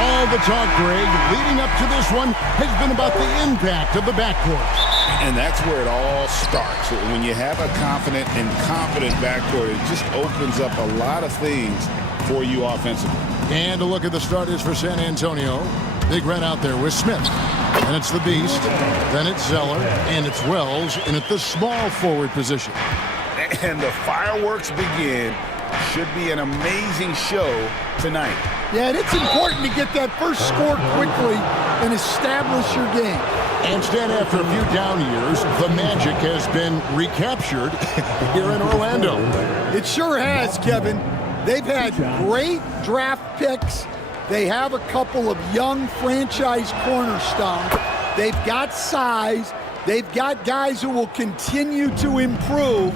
All the talk, Greg, leading up to this one has been about the impact of the backcourt. And that's where it all starts. When you have a confident and competent backcourt, it just opens up a lot of things for you offensively. And a look at the starters for San Antonio. Big Red out there with Smith. And it's the Beast. Then it's Zeller. And it's Wells. And at the small forward position. And the fireworks begin. Should be an amazing show tonight. Yeah, and it's important to get that first score quickly and establish your game. And Stan, after a few down years, the magic has been recaptured here in Orlando. It sure has, Kevin. They've had great draft picks. They have a couple of young franchise cornerstones. They've got size. They've got guys who will continue to improve.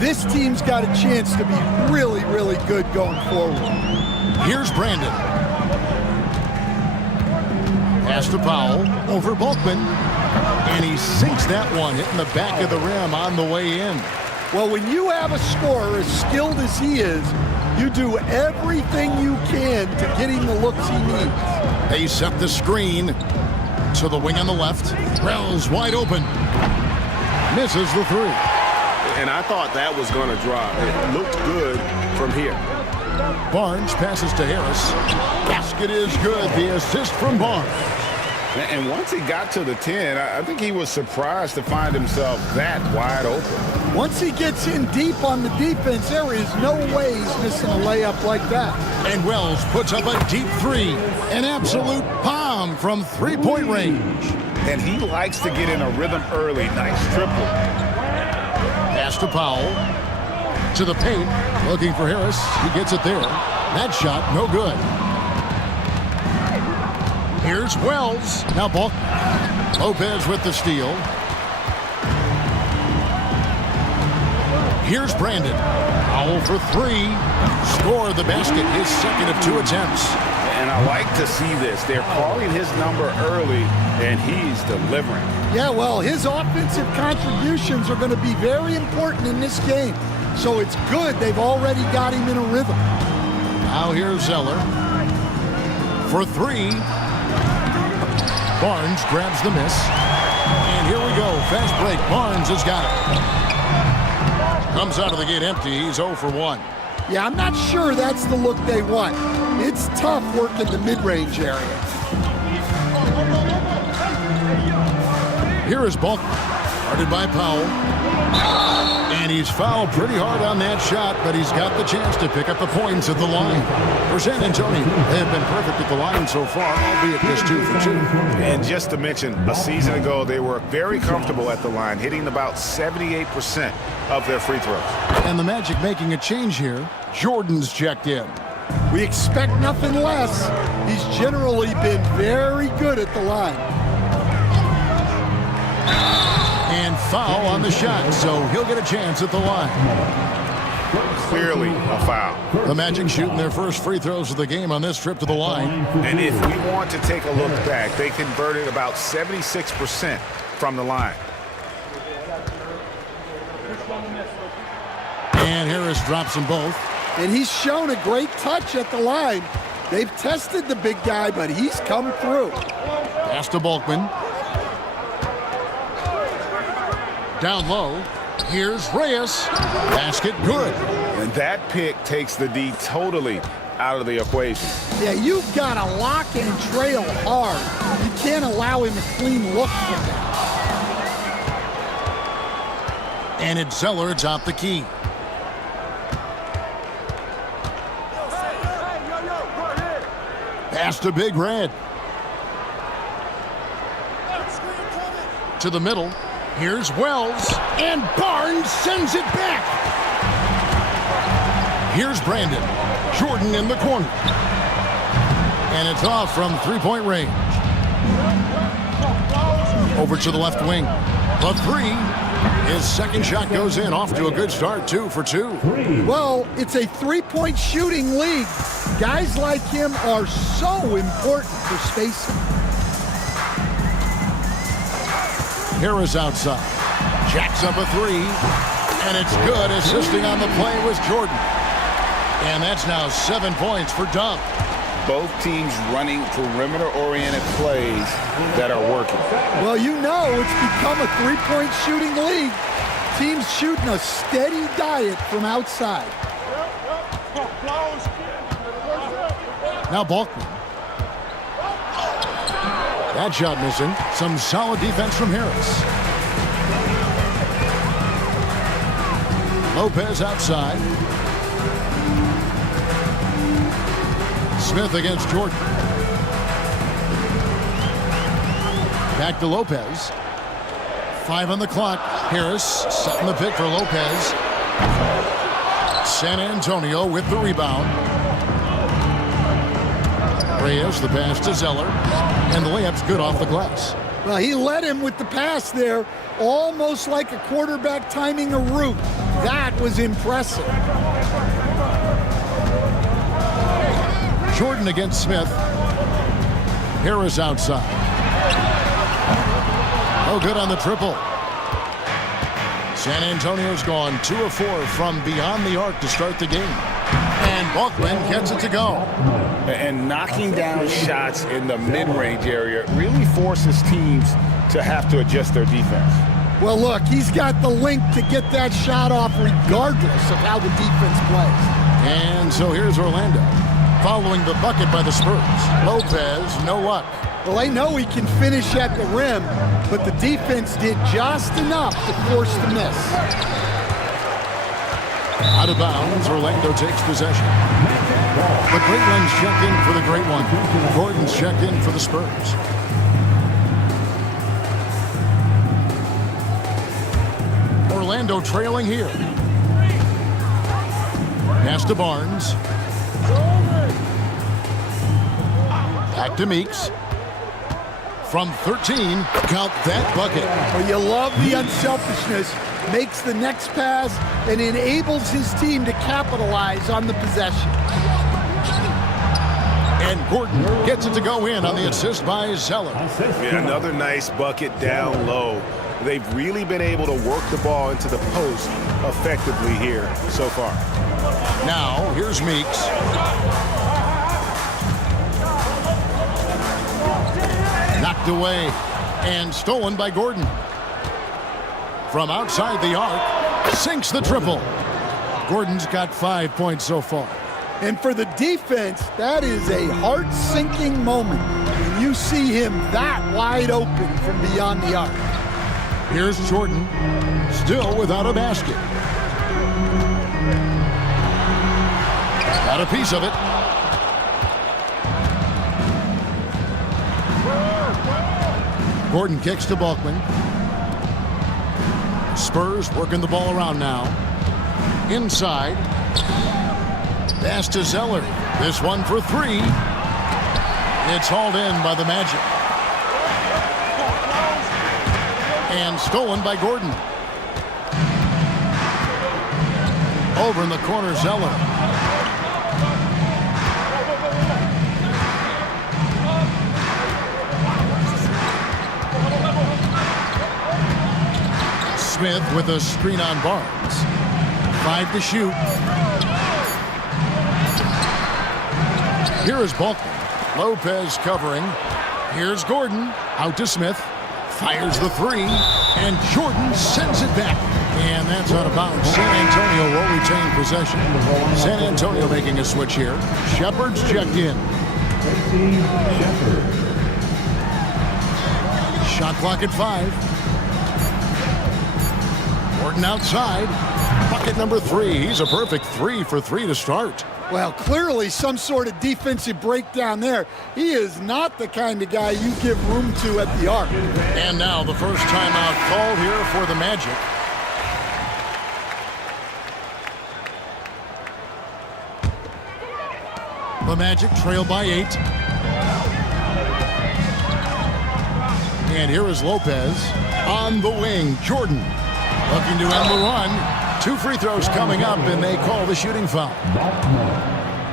This team's got a chance to be really, really good going forward. Here's Brandon. Pass to Powell, over Bulkman. And he sinks that one, hitting the back of the rim on the way in. Well, when you have a scorer as skilled as he is, you do everything you can to get him the looks he needs. They set the screen to the wing on the left. Wells wide open. Misses the three. And I thought that was going to drop. It looked good from here. Barnes passes to Harris. Basket is good. The assist from Barnes. And once he got to the 10, I think he was surprised to find himself that wide open. Once he gets in deep on the defense, there is no way he's missing a layup like that. And Wells puts up a deep three. An absolute bomb from three-point range. And he likes to get in a rhythm early. Nice triple. Pass to Powell. To the paint. Looking for Harris. He gets it there. That shot, no good. Here's Wells. Now ball. Lopez with the steal. Here's Brandon. Powell for three. Score the basket. His second of 2 attempts. And I like to see this. They're calling his number early, and he's delivering. Yeah, well, his offensive contributions are going to be very important in this game. So it's good they've already got him in a rhythm. Now here's Zeller. For three. Barnes grabs the miss. And here we go. Fast break. Barnes has got it. Comes out of the gate empty. He's 0 for 1. Yeah, I'm not sure that's the look they want. It's tough working the mid-range area. Here is Bulk. Guarded by Powell. And he's fouled pretty hard on that shot, but he's got the chance to pick up the points at the line. For San Antonio, they have been perfect at the line so far, albeit just 2 for 2. And just to mention, a season ago, they were very comfortable at the line, hitting about 78% of their free throws. And the Magic making a change here. Jordan's checked in. We expect nothing less. He's generally been very good at the line. And foul on the shot, so he'll get a chance at the line. Clearly a foul. The Magic shooting their first free throws of the game on this trip to the line. And if we want to take a look back, they converted about 76% from the line. And Harris drops them both. And he's shown a great touch at the line. They've tested the big guy, but he's come through. Pass to Bulkman. Down low. Here's Reyes. Basket good. And that pick takes the D totally out of the equation. Yeah, you've got to lock and trail hard. You can't allow him a clean look from that. And it's Zeller atop the key. Pass to Big Red. To the middle. Here's Wells. And Barnes sends it back. Here's Brandon. Jordan in the corner. And it's off from three-point range. Over to the left wing. The three. His second shot goes in. Off to a good start. 2 for 2. Well, it's a three-point shooting league. Guys like him are so important for spacing. Harris outside. Jacks up a three. And it's good. Assisting on the play was Jordan. And that's now 7 points for Dunk. Both teams running perimeter-oriented plays that are working. Well, you know it's become a three-point shooting league. Teams shooting a steady diet from outside. Now Balkman. That shot missing. Some solid defense from Harris. Lopez outside. Smith against Jordan. Back to Lopez. 5 on the clock. Harris setting the pick for Lopez. San Antonio with the rebound. Reyes, the pass to Zeller. And the layup's good off the glass. Well, he led him with the pass there, almost like a quarterback timing a route. That was impressive. Jordan against Smith. Harris outside. Oh, good on the triple. San Antonio's gone 2 of 4 from beyond the arc to start the game. And Balkman gets it to go. And knocking down shots in the mid-range area really forces teams to have to adjust their defense. Well, look, he's got the link to get that shot off regardless of how the defense plays. And so here's Orlando, following the bucket by the Spurs. Lopez, no luck. Well, they know he can finish at the rim, but the defense did just enough to force the miss. Out of bounds, Orlando takes possession. The Great One's checked in for the Great One. Gordon's checked in for the Spurs. Orlando trailing here. Pass to Barnes. Back to Meeks. From 13, count that bucket. Well, you love the unselfishness. Makes the next pass and enables his team to capitalize on the possession. And Gordon gets it to go in on the assist by Zeller. Yeah, another nice bucket down low. They've really been able to work the ball into the post effectively here so far. Now, here's Meeks. Knocked away and stolen by Gordon. From outside the arc, sinks the triple. Gordon's got 5 points so far. And for the defense, that is a heart-sinking moment when you see him that wide open from beyond the arc. Here's Jordan, still without a basket. Got a piece of it. Gordon kicks to Balkman. Spurs working the ball around now. Inside. Pass to Zeller. This one for 3. It's hauled in by the Magic. And stolen by Gordon. Over in the corner, Zeller. Smith with a screen on Barnes. 5 to shoot. Here is Balkman. Lopez covering. Here's Gordon. Out to Smith. Fires the 3. And Jordan sends it back. And that's out of bounds. San Antonio will retain possession. San Antonio making a switch here. Shepard's checked in. Shot clock at 5. Gordon outside. Bucket number 3. He's a perfect 3 for 3 to start. Well, clearly some sort of defensive breakdown there. He is not the kind of guy you give room to at the arc. And now the first timeout called here for the Magic. The Magic trail by 8. And here is Lopez on the wing. Jordan looking to end the run. 2 free throws coming up, and they call the shooting foul.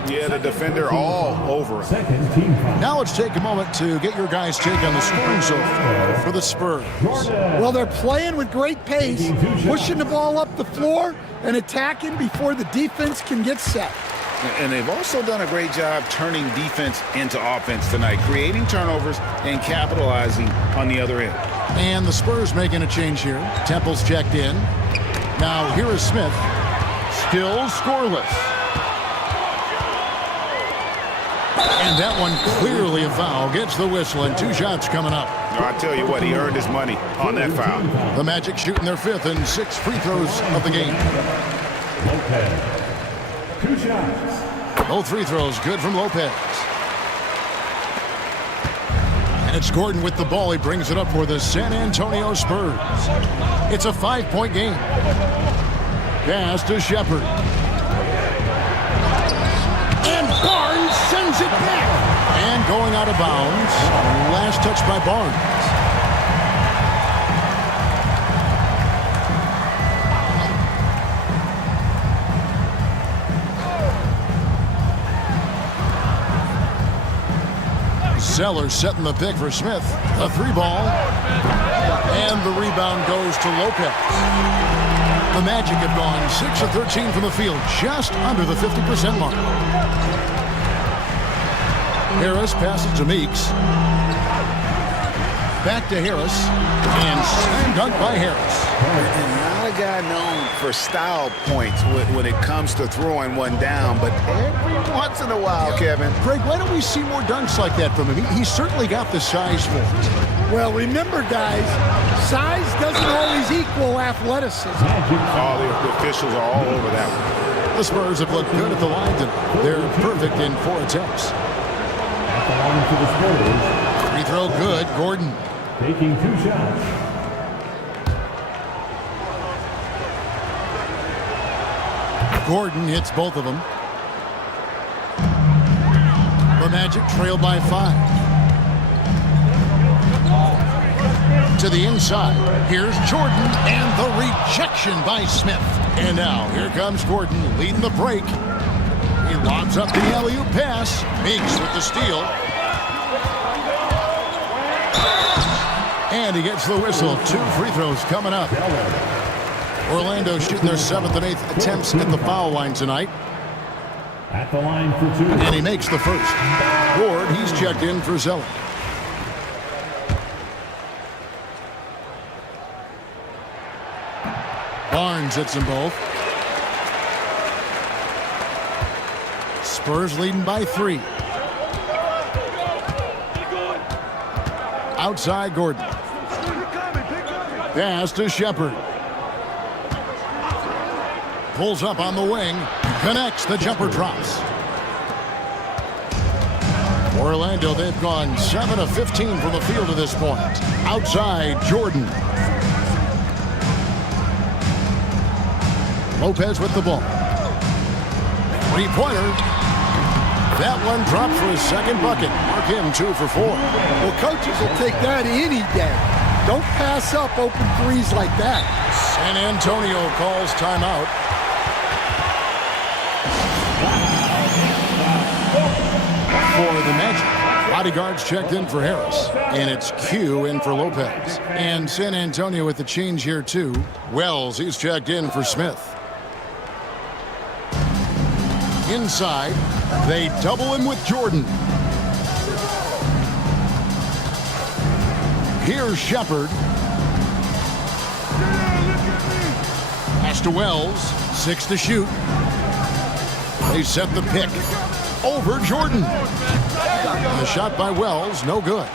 Yeah, the defender all over him. Now let's take a moment to get your guys' take on the scoring so far for the Spurs. Well, they're playing with great pace, pushing the ball up the floor and attacking before the defense can get set. And they've also done a great job turning defense into offense tonight, creating turnovers and capitalizing on the other end. And the Spurs making a change here. Temple's checked in. Now here is Smith. Still scoreless. And that one clearly a foul. Gets the whistle and 2 shots coming up. I tell you what, he earned his money on that foul. The Magic shooting their 5th and 6th free throws of the game. Lopez. 2 shots. Both free throws good from Lopez. And it's Gordon with the ball. He brings it up for the San Antonio Spurs. It's a 5-point game. Pass to Shepherd. And Barnes sends it back. And going out of bounds. Last touch by Barnes. Sellers setting the pick for Smith. A 3-ball. And the rebound goes to Lopez. The Magic have gone 6 of 13 from the field, just under the 50% mark. Harris passes to Meeks. Back to Harris. And slam dunk by Harris. And not a guy known for style points when it comes to throwing one down, but every once in a while, Kevin. Greg, why don't we see more dunks like that from him? He's certainly got the size for it. Well, remember, guys, size doesn't always equal athleticism. All the officials are all over that one. The Spurs have looked good at the line tonight. They're perfect in 4 attempts. At the line for the Spurs. Free throw good. Gordon. Taking 2 shots. Gordon hits both of them. The Magic trail by 5. To the inside. Here's Jordan and the rejection by Smith. And now here comes Gordon leading the break. He lobs up the alley-oop pass. Meeks with the steal. And he gets the whistle. 2 free throws coming up. Orlando shooting their 7th and 8th attempts at the foul line tonight. At the line for 2. And he makes the first. Ward, he's checked in for Zeller. Barnes hits them both. Spurs leading by 3. Outside Gordon. Pass to Shepherd. Pulls up on the wing. Connects. The jumper drops. Orlando, they've gone 7 of 15 from the field to this point. Outside Jordan. Lopez with the ball. 3-pointer. That one dropped for his 2nd bucket. Mark him 2 for 4. Well, coaches will take that any day. Don't pass up open threes like that. San Antonio calls timeout. For the Magic, bodyguards checked in for Harris. And it's Q in for Lopez. And San Antonio with the change here too. Wells, he's checked in for Smith. Inside, they double him with Jordan. Here's Shepherd. Pass to Wells. 6 to shoot. They set the pick. Over Jordan. And the shot by Wells, no good.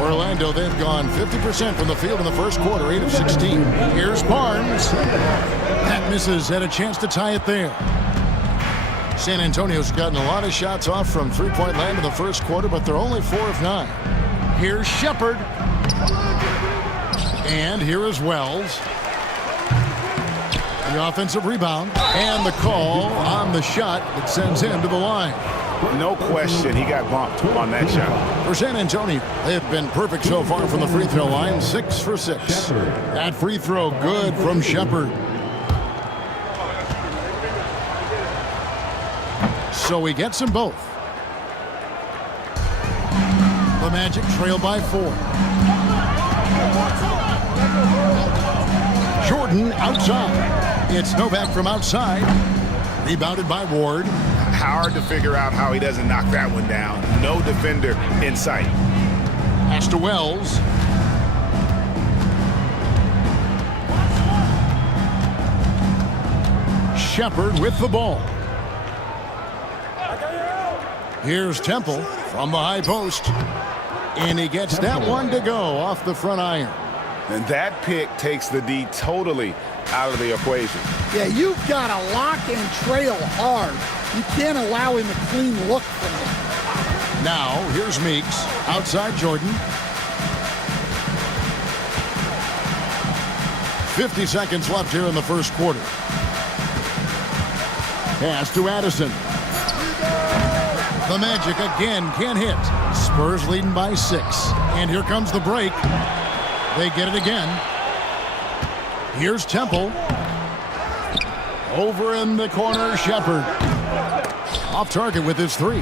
Orlando, they've gone 50% from the field in the first quarter, 8 of 16. Here's Barnes. That misses, had a chance to tie it there. San Antonio's gotten a lot of shots off from 3-point land in the first quarter, but they're only 4 of 9. Here's Shepherd. And here is Wells. The offensive rebound. And the call on the shot that sends him to the line. No question, he got bumped on that shot. For San Antonio, they've been perfect so far from the free throw line. 6 for 6. That free throw good from Shepherd. So he gets them both. The Magic trail by 4. Jordan outside. It's Novak from outside. Rebounded by Ward. Hard to figure out how he doesn't knock that one down. No defender in sight. Pass to Wells. Shepard with the ball. Here's Temple from the high post. And he gets that one to go off the front iron. And that pick takes the D totally out of the equation. Yeah, you've got to lock and trail hard. You can't allow him a clean look from him. Now, here's Meeks. Outside Jordan. 50 seconds left here in the first quarter. Pass to Addison. The Magic again can't hit. Spurs leading by 6. And here comes the break. They get it again. Here's Temple. Over in the corner, Shepard. Off target with his 3.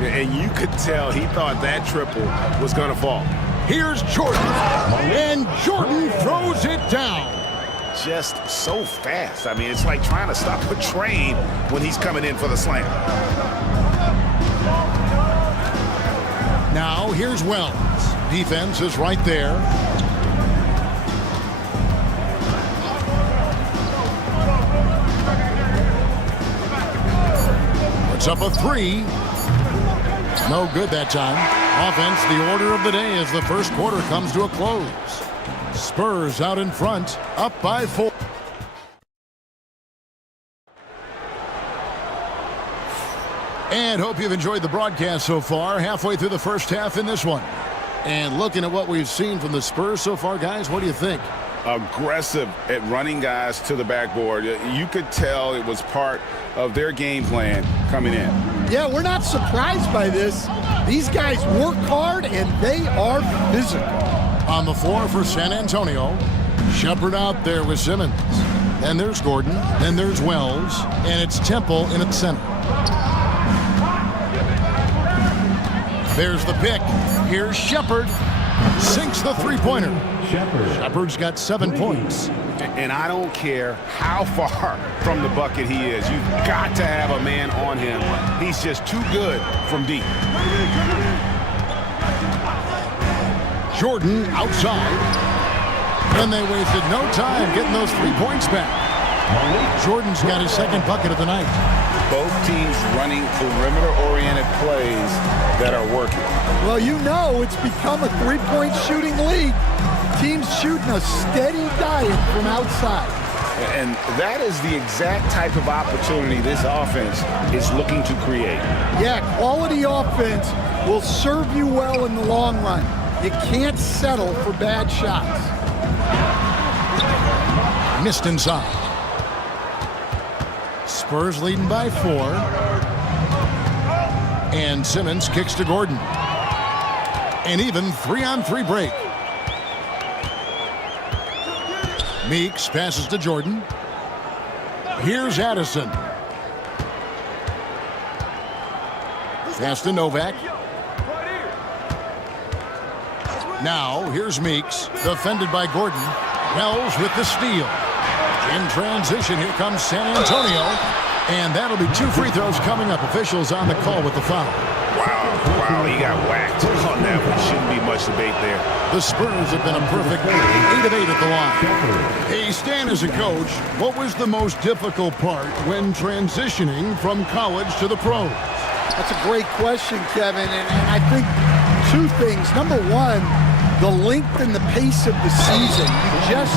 And you could tell he thought that triple was going to fall. Here's Jordan. And Jordan throws it down. Just so fast. I mean, it's like trying to stop a train when he's coming in for the slam. Now, here's Wells. Defense is right there. Puts up a 3. No good that time. Offense, the order of the day as the first quarter comes to a close. Spurs out in front, up by 4. And hope you've enjoyed the broadcast so far. Halfway through the first half in this one. And looking at what we've seen from the Spurs so far, guys, what do you think? Aggressive at running guys to the backboard. You could tell it was part of their game plan coming in. Yeah, we're not surprised by this. These guys work hard and they are physical. On the floor for San Antonio, Shepard out there with Simmons. Then there's Gordon, then there's Wells, and it's Temple in its center. There's the pick. Here's Shepard. Sinks the three-pointer. Shepard's got 7 points. And I don't care how far from the bucket he is. You've got to have a man on him. He's just too good from deep. Jordan outside. And they wasted no time getting those 3 points back. Jordan's got his second bucket of the night. Both teams running perimeter-oriented plays that are working. Well, you know it's become a three-point shooting league. Teams shooting a steady diet from outside. And that is the exact type of opportunity this offense is looking to create. Yeah, quality offense will serve you well in the long run. You can't settle for bad shots. Missed inside. Spurs leading by 4. And Simmons kicks to Gordon. An even 3-on-3 break. Meeks passes to Jordan. Here's Addison. Pass to Novak. Now, here's Meeks, defended by Gordon. Wells with the steal. In transition, here comes San Antonio. And that'll be 2 free throws coming up. Officials on the call with the foul. Wow, he got whacked on that one. Shouldn't be much debate there. The Spurs have been a perfect 8 of 8 at the line. Hey, Stan, as a coach, what was the most difficult part when transitioning from college to the pros? That's a great question, Kevin, and I think 2 things. Number one, the length and the pace of the season. You just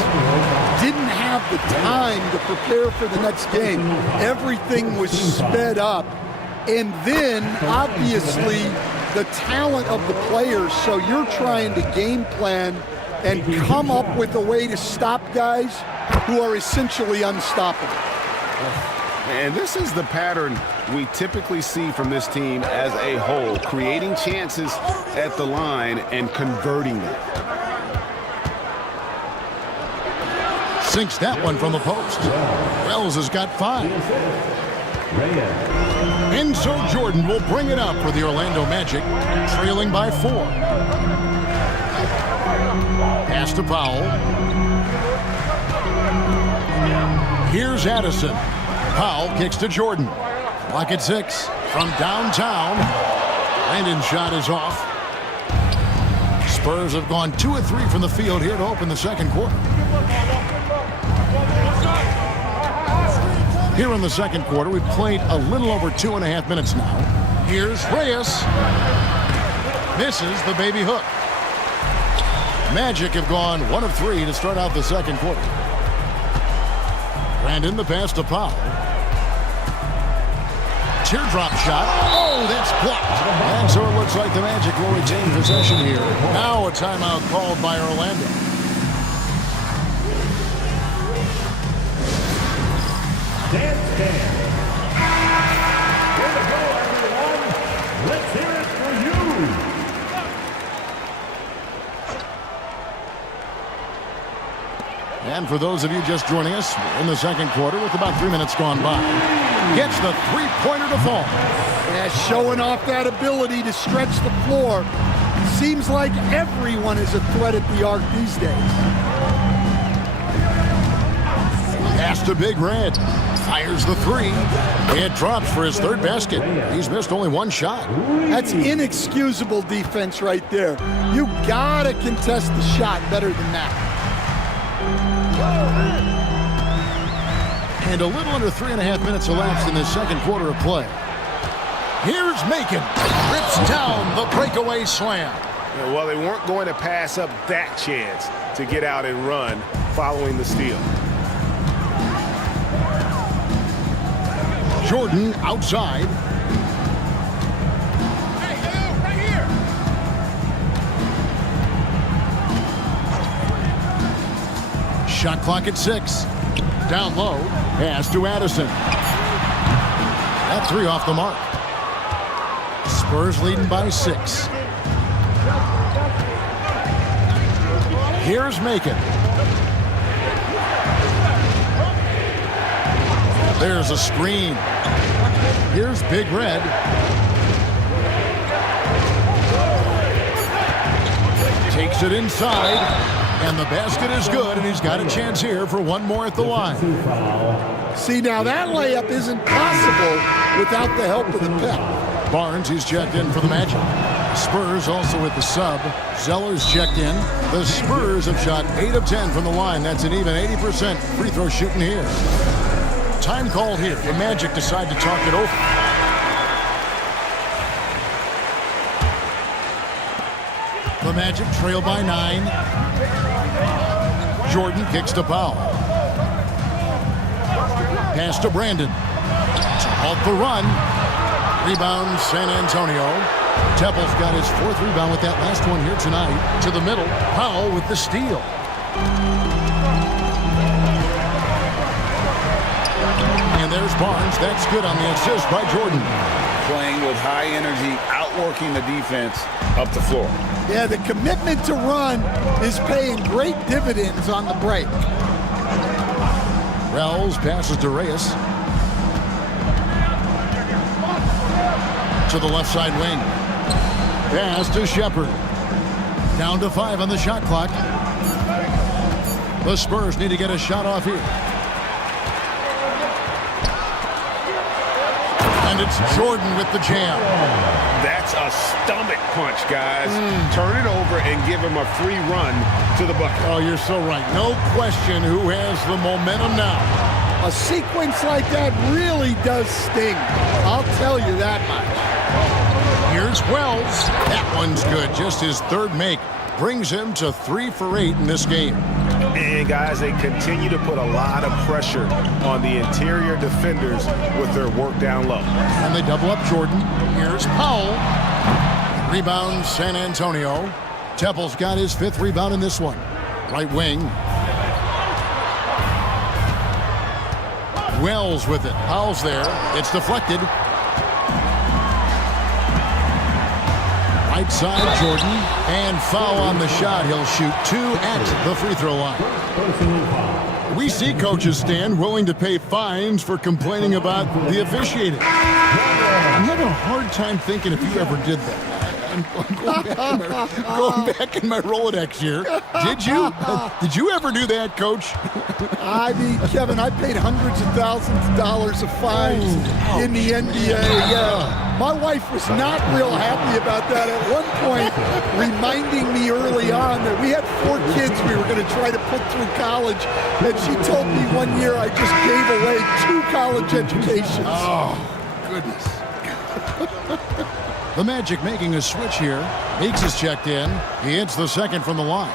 didn't have the time to prepare for the next game. Everything was sped up. And then, obviously, the talent of the players. So you're trying to game plan and come up with a way to stop guys who are essentially unstoppable. And this is the pattern we typically see from this team as a whole, creating chances at the line and converting them. Sinks that one from the post. Wells has got 5. And so Jordan will bring it up for the Orlando Magic, trailing by 4. Pass to Powell. Here's Addison. Powell kicks to Jordan. Clock at 6 from downtown. Landon's shot is off. Spurs have gone 2 of 3 from the field here to open the second quarter. Here in the second quarter, we've played a little over 2.5 minutes now. Here's Reyes. Misses the baby hook. Magic have gone 1 of 3 to start out the second quarter. Brandon, the pass to Powell. Teardrop shot. Oh, that's blocked. And so it looks like the Magic will retain possession here. Now a timeout called by Orlando. Dance. Here we go, everyone. Let's hear it for you. And for those of you just joining us, we're in the second quarter with about 3 minutes gone by. Gets the three-pointer to fall. Yeah, showing off that ability to stretch the floor. Seems like everyone is a threat at the arc these days. Pass to Big Red. Fires the 3. It drops for his 3rd basket. He's missed only 1 shot. That's inexcusable defense right there. You gotta contest the shot better than that. And a little under 3.5 minutes elapsed in this second quarter of play. Here's Macon. Rips down the breakaway slam. Well, they weren't going to pass up that chance to get out and run following the steal. Jordan outside. Right here. Shot clock at 6. Down low. Pass to Addison. That 3 off the mark. Spurs leading by 6. Here's Macon. There's a screen. Here's Big Red. Takes it inside. And the basket is good, and he's got a chance here for 1 more at the line. See, now that layup isn't possible without the help of the pick. Barnes, he's checked in for the Magic. Spurs also with the sub. Zeller's checked in. The Spurs have shot 8 of 10 from the line. That's an even 80% free throw shooting here. Time called here. The Magic decide to talk it over. The Magic trail by 9. Jordan kicks to Powell. Pass to Brandon. Off the run. Rebound, San Antonio. Temple's got his 4th rebound with that last one here tonight. To the middle. Powell with the steal. And there's Barnes. That's good on the assist by Jordan. Playing with high energy, outworking the defense up the floor. Yeah, the commitment to run is paying great dividends on the break. Wells passes to Reyes. To the left side wing. Pass to Shepard. Down to 5 on the shot clock. The Spurs need to get a shot off here. And it's Jordan with the jam. That's a stomach punch, guys. Turn it over and give him a free run to the bucket. Oh, you're so right. No question who has the momentum now. A sequence like that really does sting. I'll tell you that much. Here's Wells. That one's good. Just his 3rd make. Brings him to 3 for 8 in this game. And, guys, they continue to put a lot of pressure on the interior defenders with their work down low. And they double up Jordan. Here's Powell. Rebound, San Antonio. Temple's got his 5th rebound in this one. Right wing. Wells with it. Powell's there. It's deflected. Right side, Jordan. And foul on the shot. He'll shoot 2 at the free throw line. We see coaches stand willing to pay fines for complaining about the officiating. I'm having a hard time thinking if you ever did that. I'm going back in my Rolodex here. Did you? Did you ever do that, Coach? I mean, Kevin, I paid hundreds of thousands of dollars of fines in the NBA. My wife was not real happy about that at one point, reminding me early on that we had 4 kids we were going to try to put through college, and she told me one year I just gave away 2 college educations. Oh, goodness. The Magic making a switch here. Meeks is checked in. He hits the second from the line.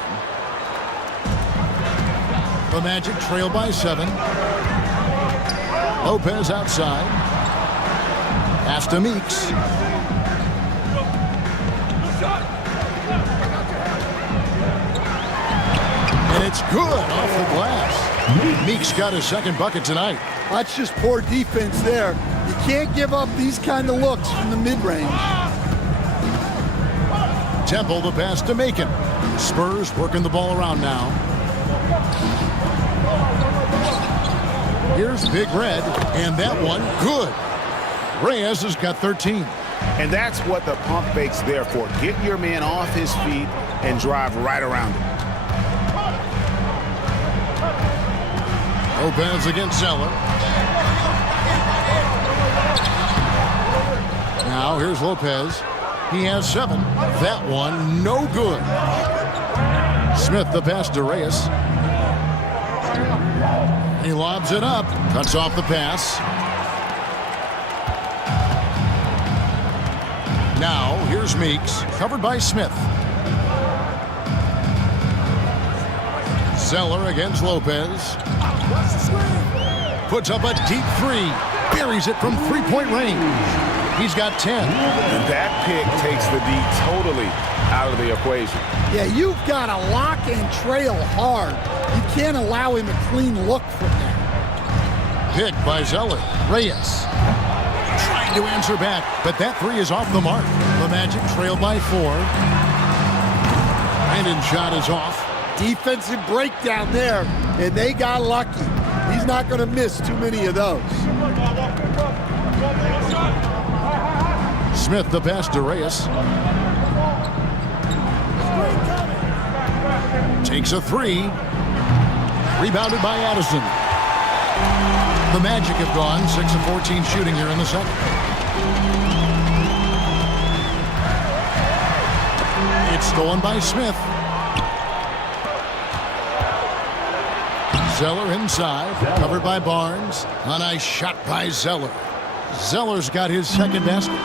The Magic trail by 7. Lopez outside. Pass to Meeks. And it's good off the glass. Meeks got his second bucket tonight. That's just poor defense there. You can't give up these kind of looks from the mid-range. Temple the pass to Macon. Spurs working the ball around now. Here's Big Red, and that one good. Reyes has got 13. And that's what the pump fake's there for. Get your man off his feet and drive right around him. Lopez against Zeller. Now here's Lopez. He has 7. That one no good. Smith the pass to Reyes. He lobs it up. Cuts off the pass. Now here's Meeks. Covered by Smith. Zeller against Lopez. Puts up a deep 3. Buries it from 3-point range. He's got 10. And that pick takes the D totally out of the equation. Yeah, you've got to lock and trail hard. You can't allow him a clean look from there. Pick by Zeller. Reyes trying to answer back, but that 3 is off the mark. The Magic trail by 4. Brandon's shot is off. Defensive breakdown there, and they got lucky. He's not going to miss too many of those. Smith the pass to Reyes. Takes a 3. Rebounded by Addison. The Magic have gone 6 of 14 shooting here in the second. It's stolen by Smith. Zeller inside, covered by Barnes. A nice shot by Zeller. Zeller's got his second basket.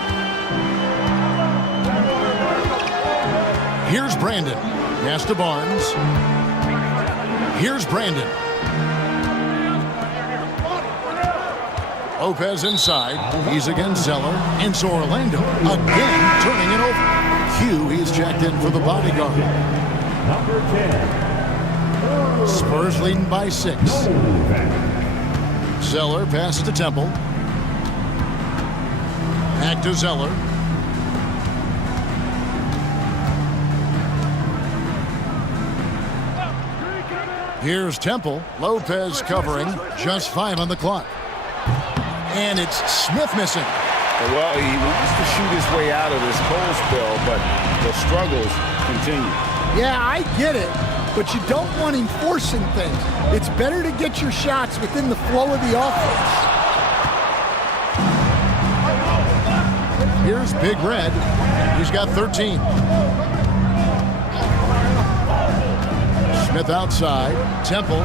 Here's Brandon. Pass to Barnes. Here's Brandon. Lopez inside. He's against Zeller. Into Orlando. Again, turning it over. Hugh, he's checked in for the bodyguard. Number 10. Spurs leading by 6. Zeller passes to Temple. Back to Zeller. Here's Temple. Lopez covering. Just 5 on the clock. And it's Smith missing. Well, he wants to shoot his way out of this cold spell, but the struggles continue. Yeah, I get it, but you don't want him forcing things. It's better to get your shots within the flow of the offense. Here's Big Red. He's got 13. Smith outside. Temple.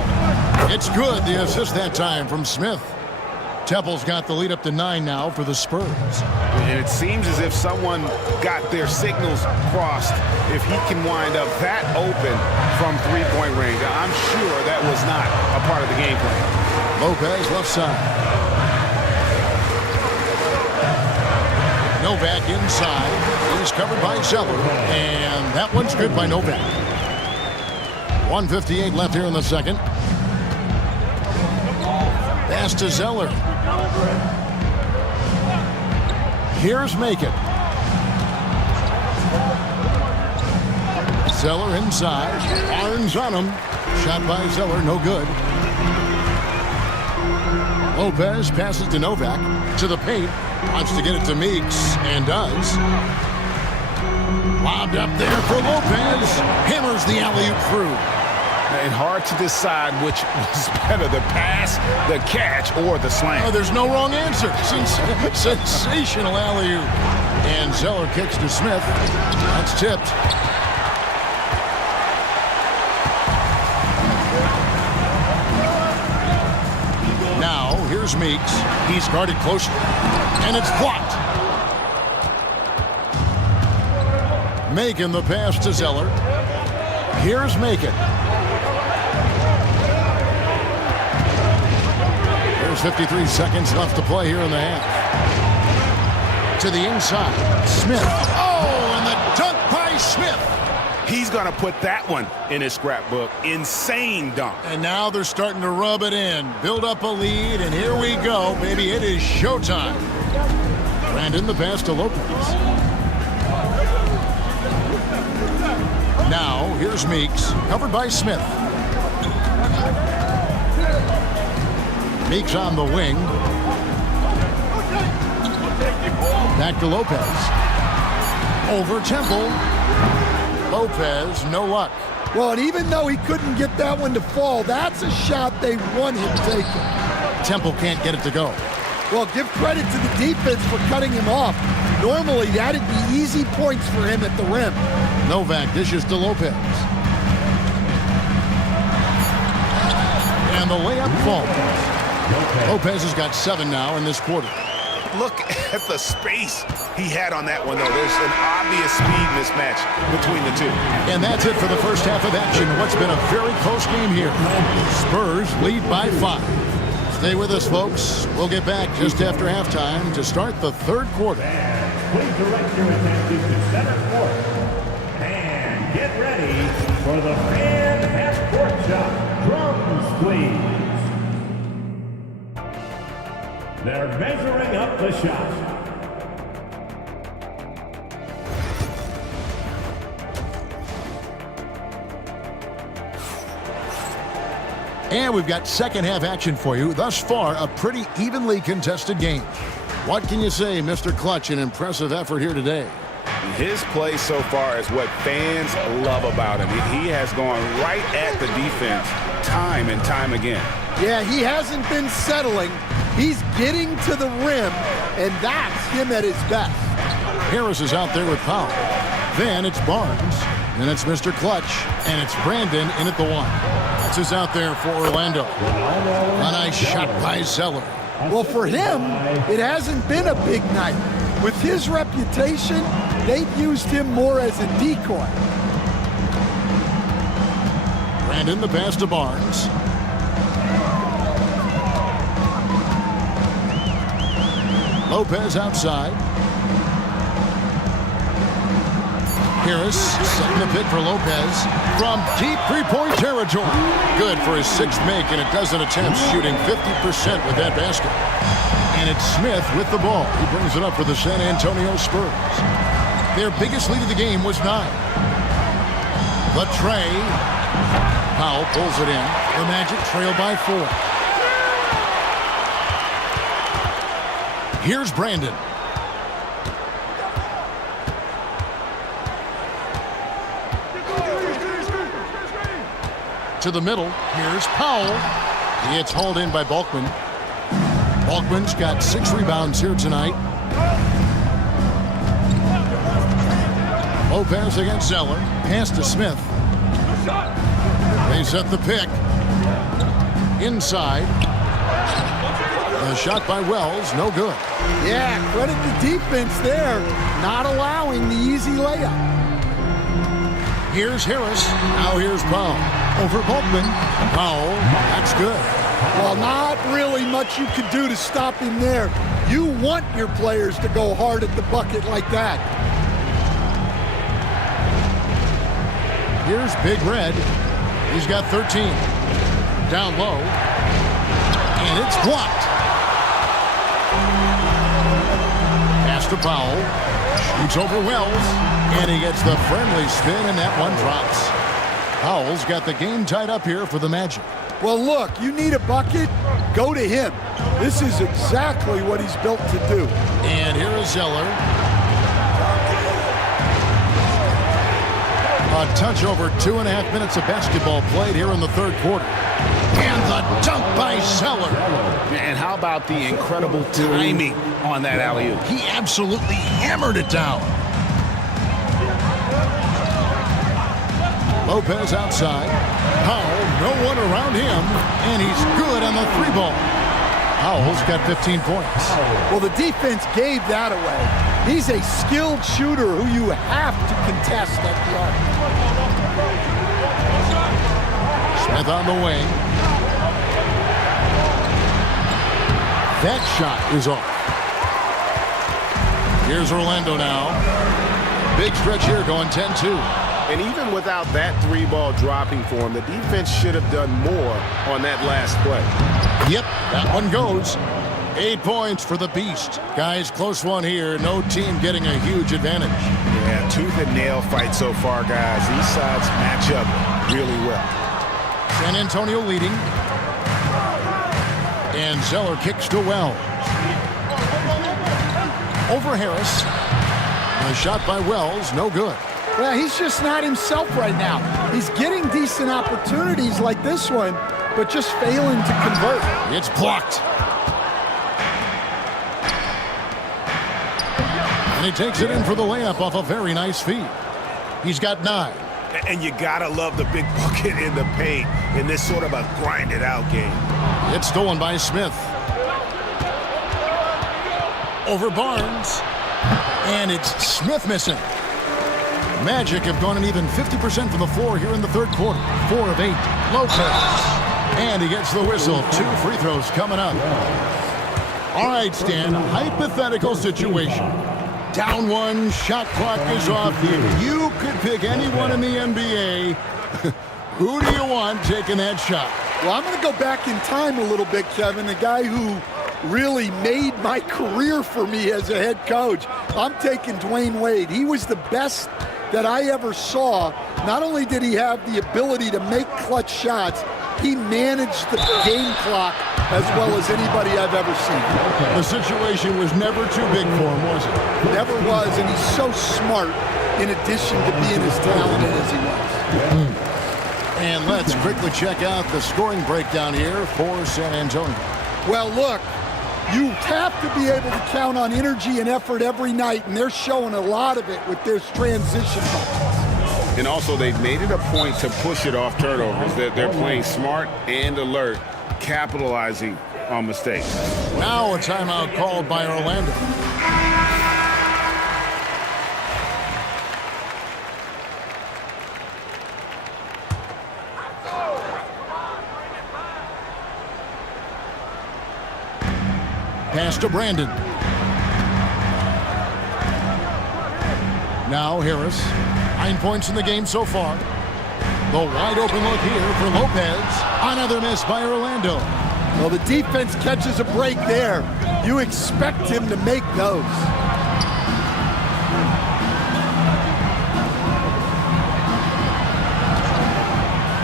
It's good. The assist that time from Smith. Temple's got the lead up to 9 now for the Spurs. And it seems as if someone got their signals crossed if he can wind up that open from 3-point range. I'm sure that was not a part of the game plan. Lopez left side. Novak inside. He's covered by Zeller. And that one's good by Novak. 1:58 left here in the second. Pass to Zeller. Here's Macon. Zeller inside. Barnes on him. Shot by Zeller, no good. Lopez passes to Novak. To the paint. Wants to get it to Meeks, and does. Lobbed up there for Lopez. Hammers the alley-oop through. And hard to decide which was better, the pass, the catch, or the slam. Oh, there's no wrong answer. Sensational alley-oop. And Zeller kicks to Smith. That's tipped. Now, here's Meeks. He's guarded closely. And it's blocked. Macon the pass to Zeller. Here's Macon. There's 53 seconds left to play here in the half. To the inside, Smith. Oh, and the dunk by Smith. He's going to put that one in his scrapbook. Insane dunk. And now they're starting to rub it in. Build up a lead, and here we go, baby. It is showtime. Brandon the pass to Lopez. Now, here's Meeks, covered by Smith. Meeks on the wing. Back to Lopez. Over Temple. Lopez, no luck. Well, and even though he couldn't get that one to fall, that's a shot they want him taking. Temple can't get it to go. Well, give credit to the defense for cutting him off. Normally, that'd be easy points for him at the rim. Novak dishes to Lopez. And the layup falls. Lopez has got 7 now in this quarter. Look at the space he had on that one, though. There's an obvious speed mismatch between the two. And that's it for the first half of action. What's been a very close game here. Spurs lead by 5. Stay with us, folks. We'll get back just after halftime to start the third quarter. Please direct your attention to center court. And get ready for the fan half-court shot. Drums, please. They're measuring up the shot. And we've got second half action for you. Thus far, a pretty evenly contested game. What can you say, Mr. Clutch? An impressive effort here today. His play so far is what fans love about him. He has gone right at the defense time and time again. Yeah, he hasn't been settling. He's getting to the rim, and that's him at his best. Harris is out there with Powell. Then it's Barnes. Then it's Mr. Clutch. And it's Brandon in at the 1. That's who's out there for Orlando. A nice shot by Zeller. Well, for him, it hasn't been a big night. With his reputation, they've used him more as a decoy. Brandon the pass to Barnes. Lopez outside. Harris setting the pick for Lopez from deep three-point territory. Good for his 6th make and a dozen attempts, shooting 50% with that basket. And it's Smith with the ball. He brings it up for the San Antonio Spurs. Their biggest lead of the game was 9. The tray. Powell pulls it in. The Magic trail by 4. Here's Brandon. To the middle. Here's Powell. It's hauled in by Balkman. Balkman's got 6 rebounds here tonight. Lopez against Zeller. Pass to Smith. They set the pick. Inside. A shot by Wells, no good. Yeah, credit the defense there, not allowing the easy layup. Here's Harris. Now here's Powell. Over Balkman. Powell, that's good. Well, not really much you could do to stop him there. You want your players to go hard at the bucket like that. Here's Big Red. He's got 13. Down low. And it's blocked. Pass to Powell. Shoots over Wells. And he gets the friendly spin, and that one drops. Powell's got the game tied up here for the Magic. Well, look, you need a bucket, go to him. This is exactly what he's built to do. And here is Zeller. touch over 2.5 minutes of basketball played here in the third quarter. And the dunk by Zeller. And how about the incredible timing on that alley-oop? He absolutely hammered it down. Lopez outside. Powell, no one around him, and he's good on the three ball. Powell's got 15 points. Well, the defense gave that away. He's a skilled shooter who you have to contest at the arc. Smith on the wing. That shot is off. Here's Orlando now. Big stretch here going 10-2. And even without that three ball dropping for him, the defense should have done more on that last play. Yep, that one goes. 8 points for the Beast. Guys, close one here. No team getting a huge advantage. Yeah, tooth and nail fight so far, guys. These sides match up really well. San Antonio leading. And Zeller kicks to Wells. Over Harris. A shot by Wells, no good. Well, he's just not himself right now. He's getting decent opportunities like this one, but just failing to convert. It's blocked. And he takes it in for the layup off a very nice feed. He's got 9. And you gotta love the big bucket in the paint in this sort of a grinded out game. It's stolen by Smith. Over Barnes. And it's Smith missing. Magic have gone an even 50% from the floor here in the third quarter. 4 of 8. Lopez. And he gets the whistle. 2 free throws coming up. All right, Stan. Hypothetical situation. Down 1, shot clock is off. If you could pick anyone in the NBA, who do you want taking that shot? Well, I'm going to go back in time a little bit, Kevin. The guy who really made my career for me as a head coach. I'm taking Dwayne Wade. He was the best that I ever saw. Not only did he have the ability to make clutch shots, he managed the game clock as well as anybody I've ever seen. The situation was never too big for him, was it? Never was, and he's so smart in addition to being as talented as he was. And let's quickly check out the scoring breakdown here for San Antonio. Well, look, you have to be able to count on energy and effort every night, and they're showing a lot of it with their transition buckets. And also, they've made it a point to push it off turnovers. They're playing smart and alert, capitalizing on mistakes. Now a timeout called by Orlando. Pass to Brandon. Now Harris. 9 points in the game so far. The wide open look here for Lopez. Another miss by Orlando. Well, the defense catches a break there. You expect him to make those.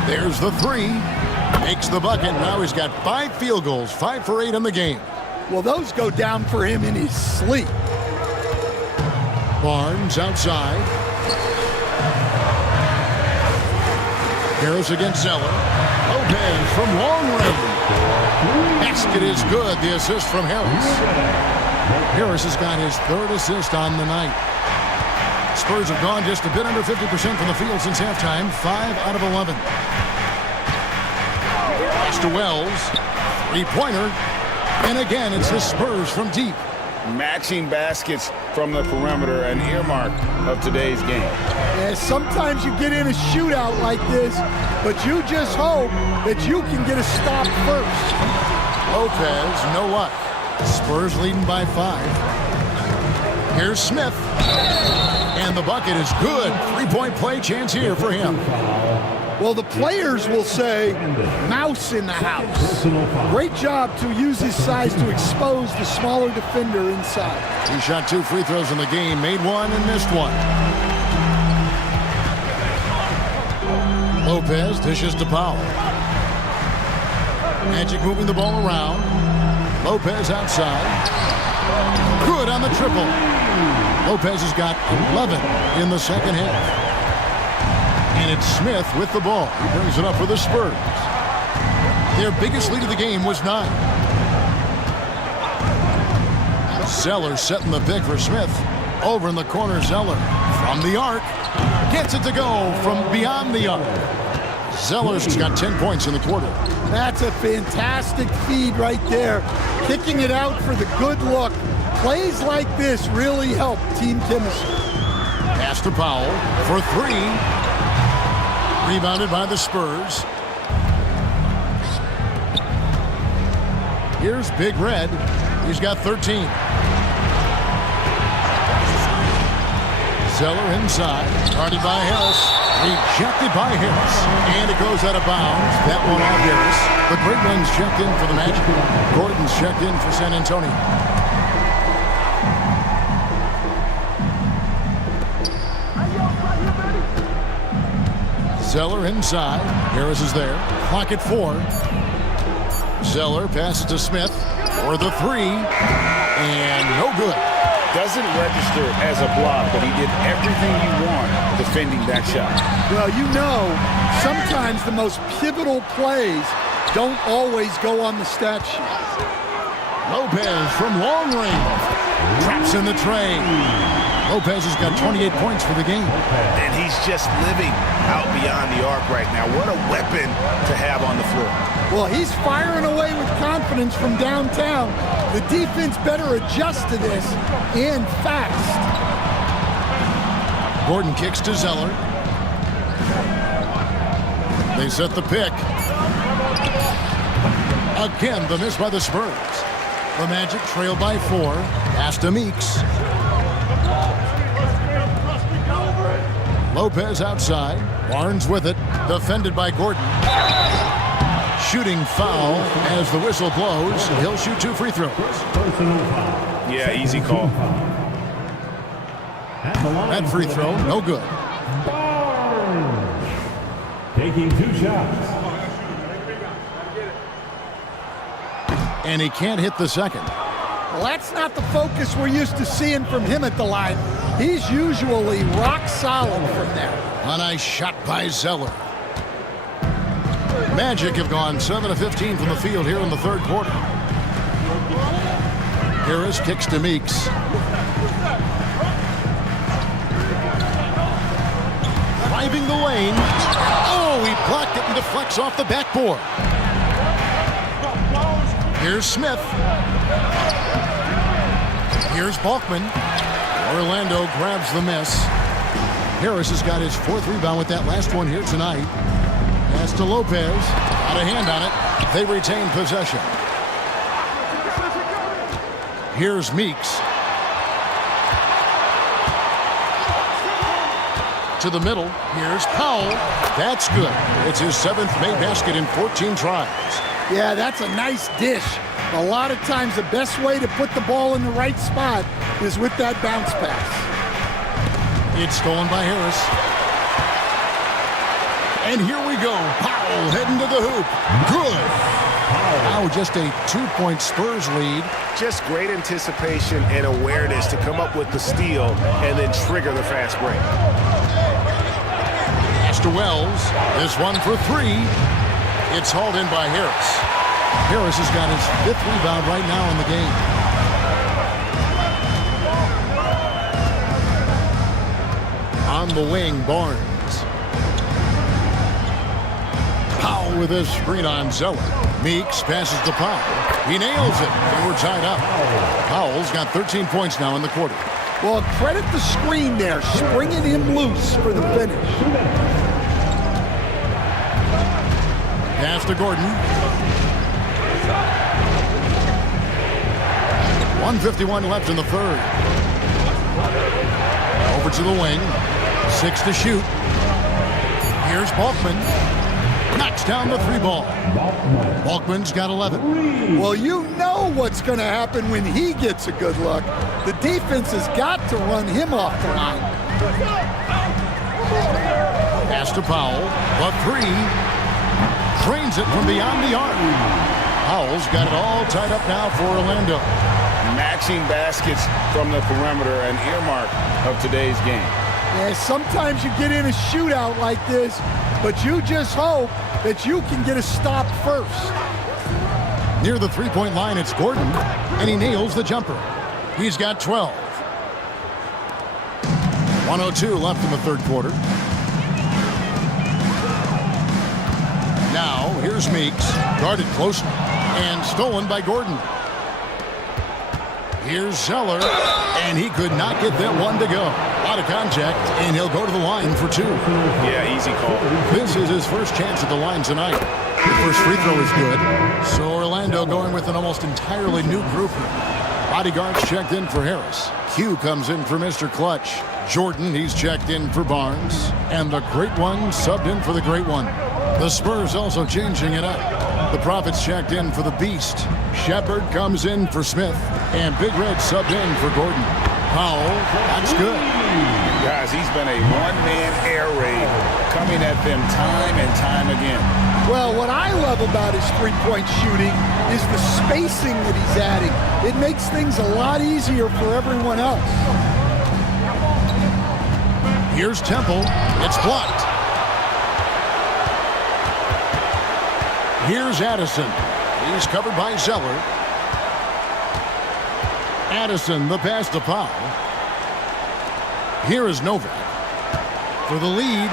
There's the 3. Makes the bucket. Now he's got 5 field goals. 5 for 8 in the game. Well, those go down for him in his sleep. Barnes outside. Harris against Zeller. Lopez from long range. Basket is good. The assist from Harris. Harris has got his 3rd assist on the night. Spurs have gone just a bit under 50% from the field since halftime. 5 out of 11. Pass to Wells. 3-pointer. And again, it's the Spurs from deep. Matching baskets from the perimeter, an earmark of today's game. Yeah, sometimes you get in a shootout like this, but you just hope that you can get a stop first. Lopez, no luck. Spurs leading by 5. Here's Smith. And the bucket is good. 3-point play chance here for him. Well, the players will say, mouse in the house. Great job to use his size to expose the smaller defender inside. He shot 2 free throws in the game, made 1 and missed 1. Lopez dishes to Powell. Magic moving the ball around. Lopez outside. Good on the triple. Lopez has got 11 in the second half. And it's Smith with the ball. He brings it up for the Spurs. Their biggest lead of the game was 9. Zeller setting the pick for Smith. Over in the corner, Zeller from the arc. Gets it to go from beyond the arc. Zeller's got 10 points in the quarter. That's a fantastic feed right there. Kicking it out for the good look. Plays like this really help team chemistry. Pass to Powell for 3. Rebounded by the Spurs. Here's Big Red. He's got 13. Zeller inside. Guarded by Harris. Rejected by Harris. And it goes out of bounds. That one off Harris. The Great Ones checked in for the Magic. Gordon's checked in for San Antonio. Zeller inside. Harris is there. Clock at 4. Zeller passes to Smith for the 3. And no good. Doesn't register as a block, but he did everything you want defending that shot. Well, you know, sometimes the most pivotal plays don't always go on the stat sheet. Lopez from long range. Traps in the tray. Lopez has got 28 points for the game. And he's just living out beyond the arc right now. What a weapon to have on the floor. Well, he's firing away with confidence from downtown. The defense better adjust to this, and fast. Gordon kicks to Zeller. They set the pick. Again, the miss by the Spurs. The Magic trail by 4. Pass to Meeks. Lopez outside. Barnes with it. Defended by Gordon. Shooting foul as the whistle blows. He'll shoot 2 free throws. Yeah, easy call. That free throw, no good. Barnes taking 2 shots. And he can't hit the second. Well, that's not the focus we're used to seeing from him at the line. He's usually rock solid from there. A nice shot by Zeller. Magic have gone 7 of 15 from the field here in the third quarter. Harris kicks to Meeks. Driving the lane. Oh, he blocked it and deflects off the backboard. Here's Smith. Here's Balkman. Orlando grabs the miss. Harris has got his 4th rebound with that last one here tonight. Pass to Lopez. Got a hand on it. They retain possession. Here's Meeks. To the middle. Here's Powell. That's good. It's his 7th made basket in 14 tries. Yeah, that's a nice dish. A lot of times the best way to put the ball in the right spot is with that bounce pass. It's stolen by Harris. And here we go. Powell heading to the hoop. Good. Now just a 2-point Spurs lead. Just great anticipation and awareness to come up with the steal and then trigger the fast break. Pass to Wells. This one for 3. It's hauled in by Harris. Harris has got his 5th rebound right now in the game. On the wing, Barnes. Powell with his screen on Zeller. Meeks passes to Powell. He nails it, and we're tied up. Powell's got 13 points now in the quarter. Well, credit the screen there, springing him loose for the finish. Pass to Gordon. 1:51 left in the third. Over to the wing. 6 to shoot. Here's Balkman. Knocks down the 3 ball. Balkman's got 11. Well, you know what's going to happen when he gets a good look. The defense has got to run him off the line. Pass to Powell. The 3. Trains it from beyond the arc. Powell's got it all tied up now for Orlando. Matching baskets from the perimeter, an earmark of today's game. Yeah, sometimes you get in a shootout like this, but you just hope that you can get a stop first. Near the three-point line, it's Gordon, and he nails the jumper. He's got 12. 1:02 left in the third quarter. Now, here's Meeks, guarded closely, and stolen by Gordon. Here's Zeller, and he could not get that one to go. A lot of contact, and he'll go to the line for two. Yeah, easy call. This is his first chance at the line tonight. The first free throw is good. So Orlando going with an almost entirely new group here. Bodyguards checked in for Harris. Q comes in for Mr. Clutch. Jordan, he's checked in for Barnes. And the great one subbed in for the great one. The Spurs also changing it up. The Prophets checked in for the Beast. Shepard comes in for Smith. And Big Red subbed in for Gordon. Powell, that's good. Guys, he's been a one-man air raid coming at them time and time again. Well, what I love about his three-point shooting is the spacing that he's adding. It makes things a lot easier for everyone else. Here's Temple. It's blocked. Here's Addison. He's covered by Zeller. Addison, the pass to Powell. Here is Novak for the lead.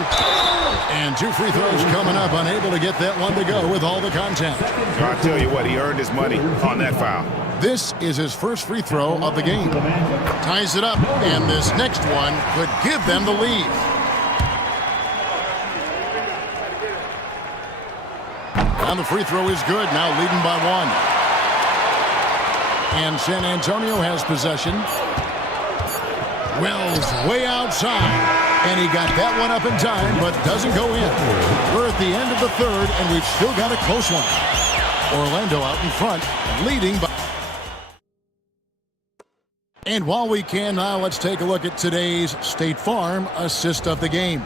And two free throws coming up, unable to get that one to go with all the contact. I'll tell you what, he earned his money on that foul. This is his first free throw of the game. Ties it up, and this next one could give them the lead. And the free throw is good, now leading by one. And San Antonio has possession. Wells way outside. And he got that one up in time, but doesn't go in. We're at the end of the third, and we've still got a close one. Orlando out in front, leading by... And while we can now, let's take a look at today's State Farm assist of the game.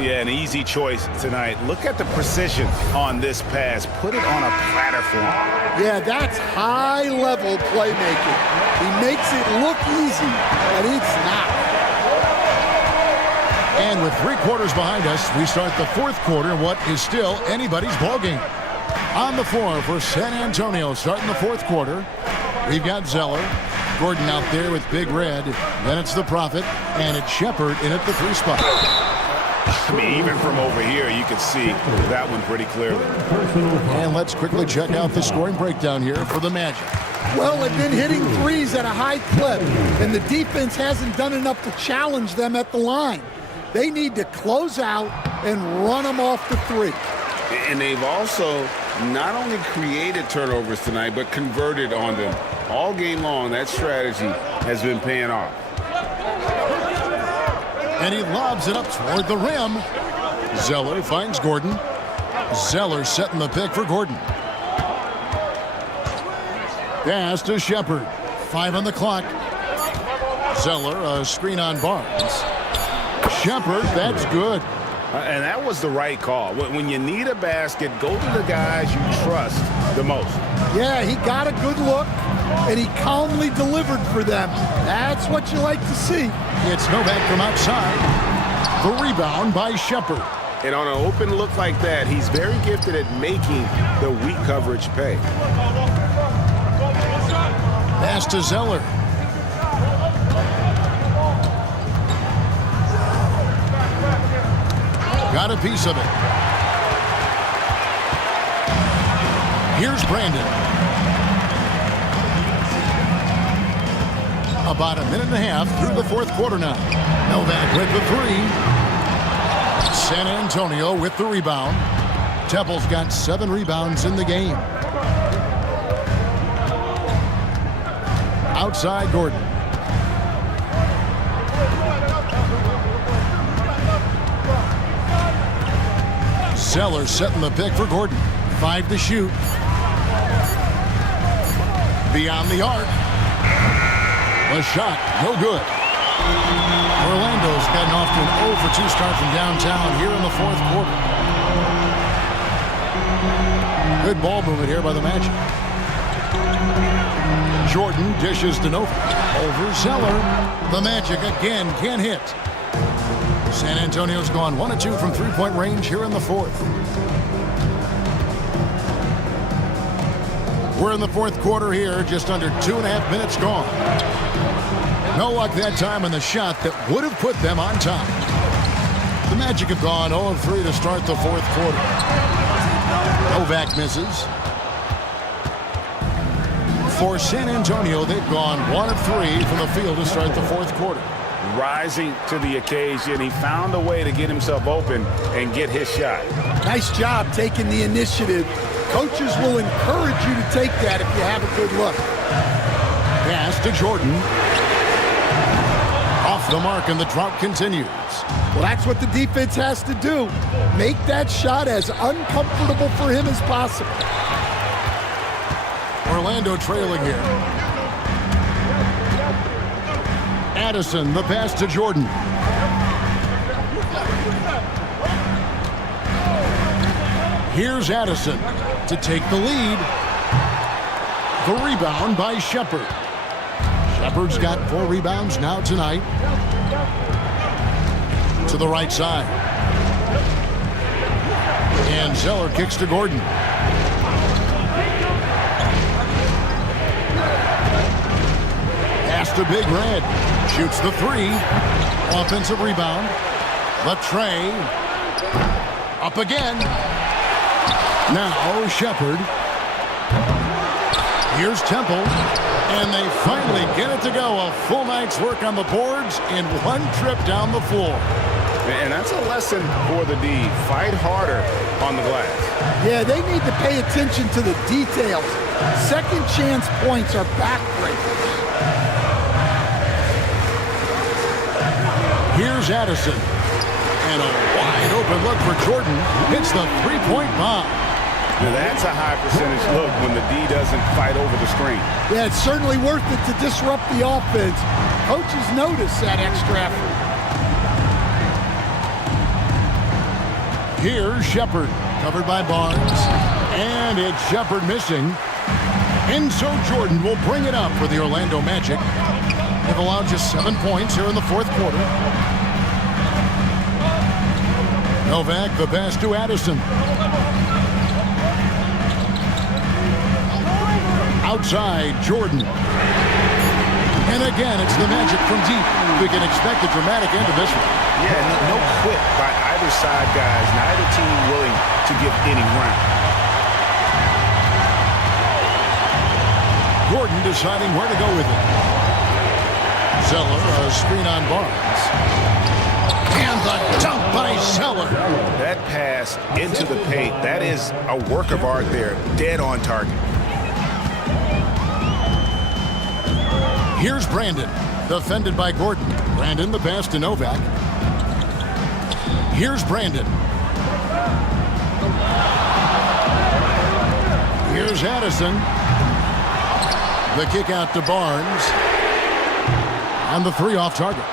Yeah, an easy choice tonight. Look at the precision on this pass. Put it on a platter for him. Yeah, that's high-level playmaking. He makes it look easy, but it's not. And with 3 quarters behind us, we start the fourth quarter, what is still anybody's ballgame. On the floor for San Antonio, starting the fourth quarter, we've got Zeller. Gordon out there with Big Red. Then it's the Prophet, and it's Shepard in at the 3 spot. I mean, even from over here, you can see that one pretty clearly. And let's quickly check out the scoring breakdown here for the Magic. Well, they've been hitting threes at a high clip, and the defense hasn't done enough to challenge them at the line. They need to close out and run them off the three. And they've also not only created turnovers tonight, but converted on them. All game long, that strategy has been paying off. And he lobs it up toward the rim. Zeller finds Gordon. Zeller setting the pick for Gordon. Pass to Shepard. 5 on the clock. Zeller, a screen on Barnes. Shepard, that's good. And that was the right call. When you need a basket, go to the guys you trust the most. Yeah, he got a good look, and he calmly delivered for them. That's what you like to see. It's Novak from outside. The rebound by Shepard. And on an open look like that, he's very gifted at making the weak coverage pay. Pass to Zeller. Got a piece of it. Here's Brandon. About a minute and a half through the fourth quarter now. Novak with the 3. San Antonio with the rebound. Temple's got 7 rebounds in the game. Outside Gordon. Zeller setting the pick for Gordon. 5 to shoot. Beyond the arc. The shot, no good. Orlando's gotten off to an 0 for 2 start from downtown here in the fourth quarter. Good ball movement here by the Magic. Jordan dishes to Novak. Over Zeller. The Magic again can't hit. San Antonio's gone 1 of 2 from three-point range here in the fourth. We're in the fourth quarter here, just under 2.5 minutes gone. No luck that time on the shot that would have put them on top. The Magic have gone 0 of 3 to start the fourth quarter. Novak misses. For San Antonio, they've gone 1 of 3 from the field to start the fourth quarter. Rising to the occasion, he found a way to get himself open and get his shot. Nice job taking the initiative. Coaches will encourage you to take that if you have a good look. Pass to Jordan. Off the mark, and the drought continues. Well, that's what the defense has to do. Make that shot as uncomfortable for him as possible. Orlando trailing here. Addison, the pass to Jordan. Here's Addison to take the lead. The rebound by Shepherd. Shepherd's got 4 rebounds now tonight. To the right side. And Zeller kicks to Gordon. Pass to Big Red. Shoots the 3. Offensive rebound. The tray. Up again. Now Shepherd. Here's Temple. And they finally get it to go. A full night's work on the boards in one trip down the floor. And that's a lesson for the D. Fight harder on the glass. Yeah, they need to pay attention to the details. Second chance points are backbreakers. Here's Addison. And a wide open look for Jordan. Hits the three-point bomb. Now that's a high percentage look when the D doesn't fight over the screen. Yeah, it's certainly worth it to disrupt the offense. Coaches notice that extra effort. Here's Shepherd, covered by Barnes. And it's Shepherd missing. And so Jordan will bring it up for the Orlando Magic. They've allowed just 7 points here in the fourth quarter. Novak, the pass to Addison. Outside, Jordan. And again, it's the Magic from deep. We can expect a dramatic end to this one. Yeah, no quit by either side, guys. Neither team willing to give any ground. Gordon deciding where to go with it. Zeller, a screen on Barnes. And the dunk by Zeller. That pass into the paint, that is a work of art there. Dead on target. Here's Brandon, defended by Gordon. Brandon, the pass to Novak. Here's Brandon. Here's Addison. The kick out to Barnes. And the 3 off target.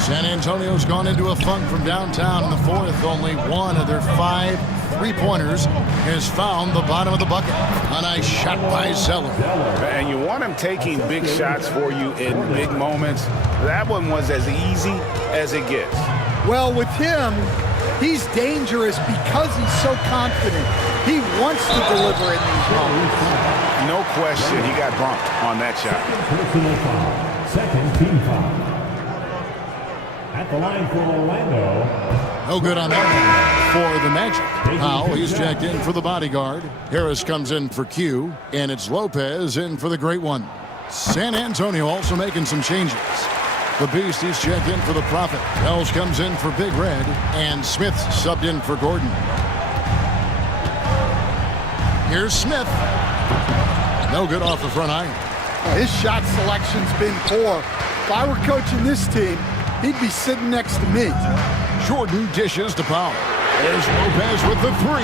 San Antonio's gone into a funk from downtown in the fourth. Only one of their 5 3-pointers has found the bottom of the bucket. A nice shot by Zeller. And you want him taking big shots for you in big moments. That one was as easy as it gets. Well, with him, he's dangerous because he's so confident. He wants to deliver in these moments. No question, he got bumped on that shot. Second team foul. At the line for Orlando. No good on that one for the Magic. Powell, he's checked in for the bodyguard. Harris comes in for Q, and it's Lopez in for the great one. San Antonio also making some changes. The Beast, he's checked in for the Prophet. Wells comes in for Big Red, and Smith subbed in for Gordon. Here's Smith. No good off the front iron. His shot selection's been poor. If I were coaching this team, he'd be sitting next to me. Jordan dishes to Powell. There's Lopez with the 3.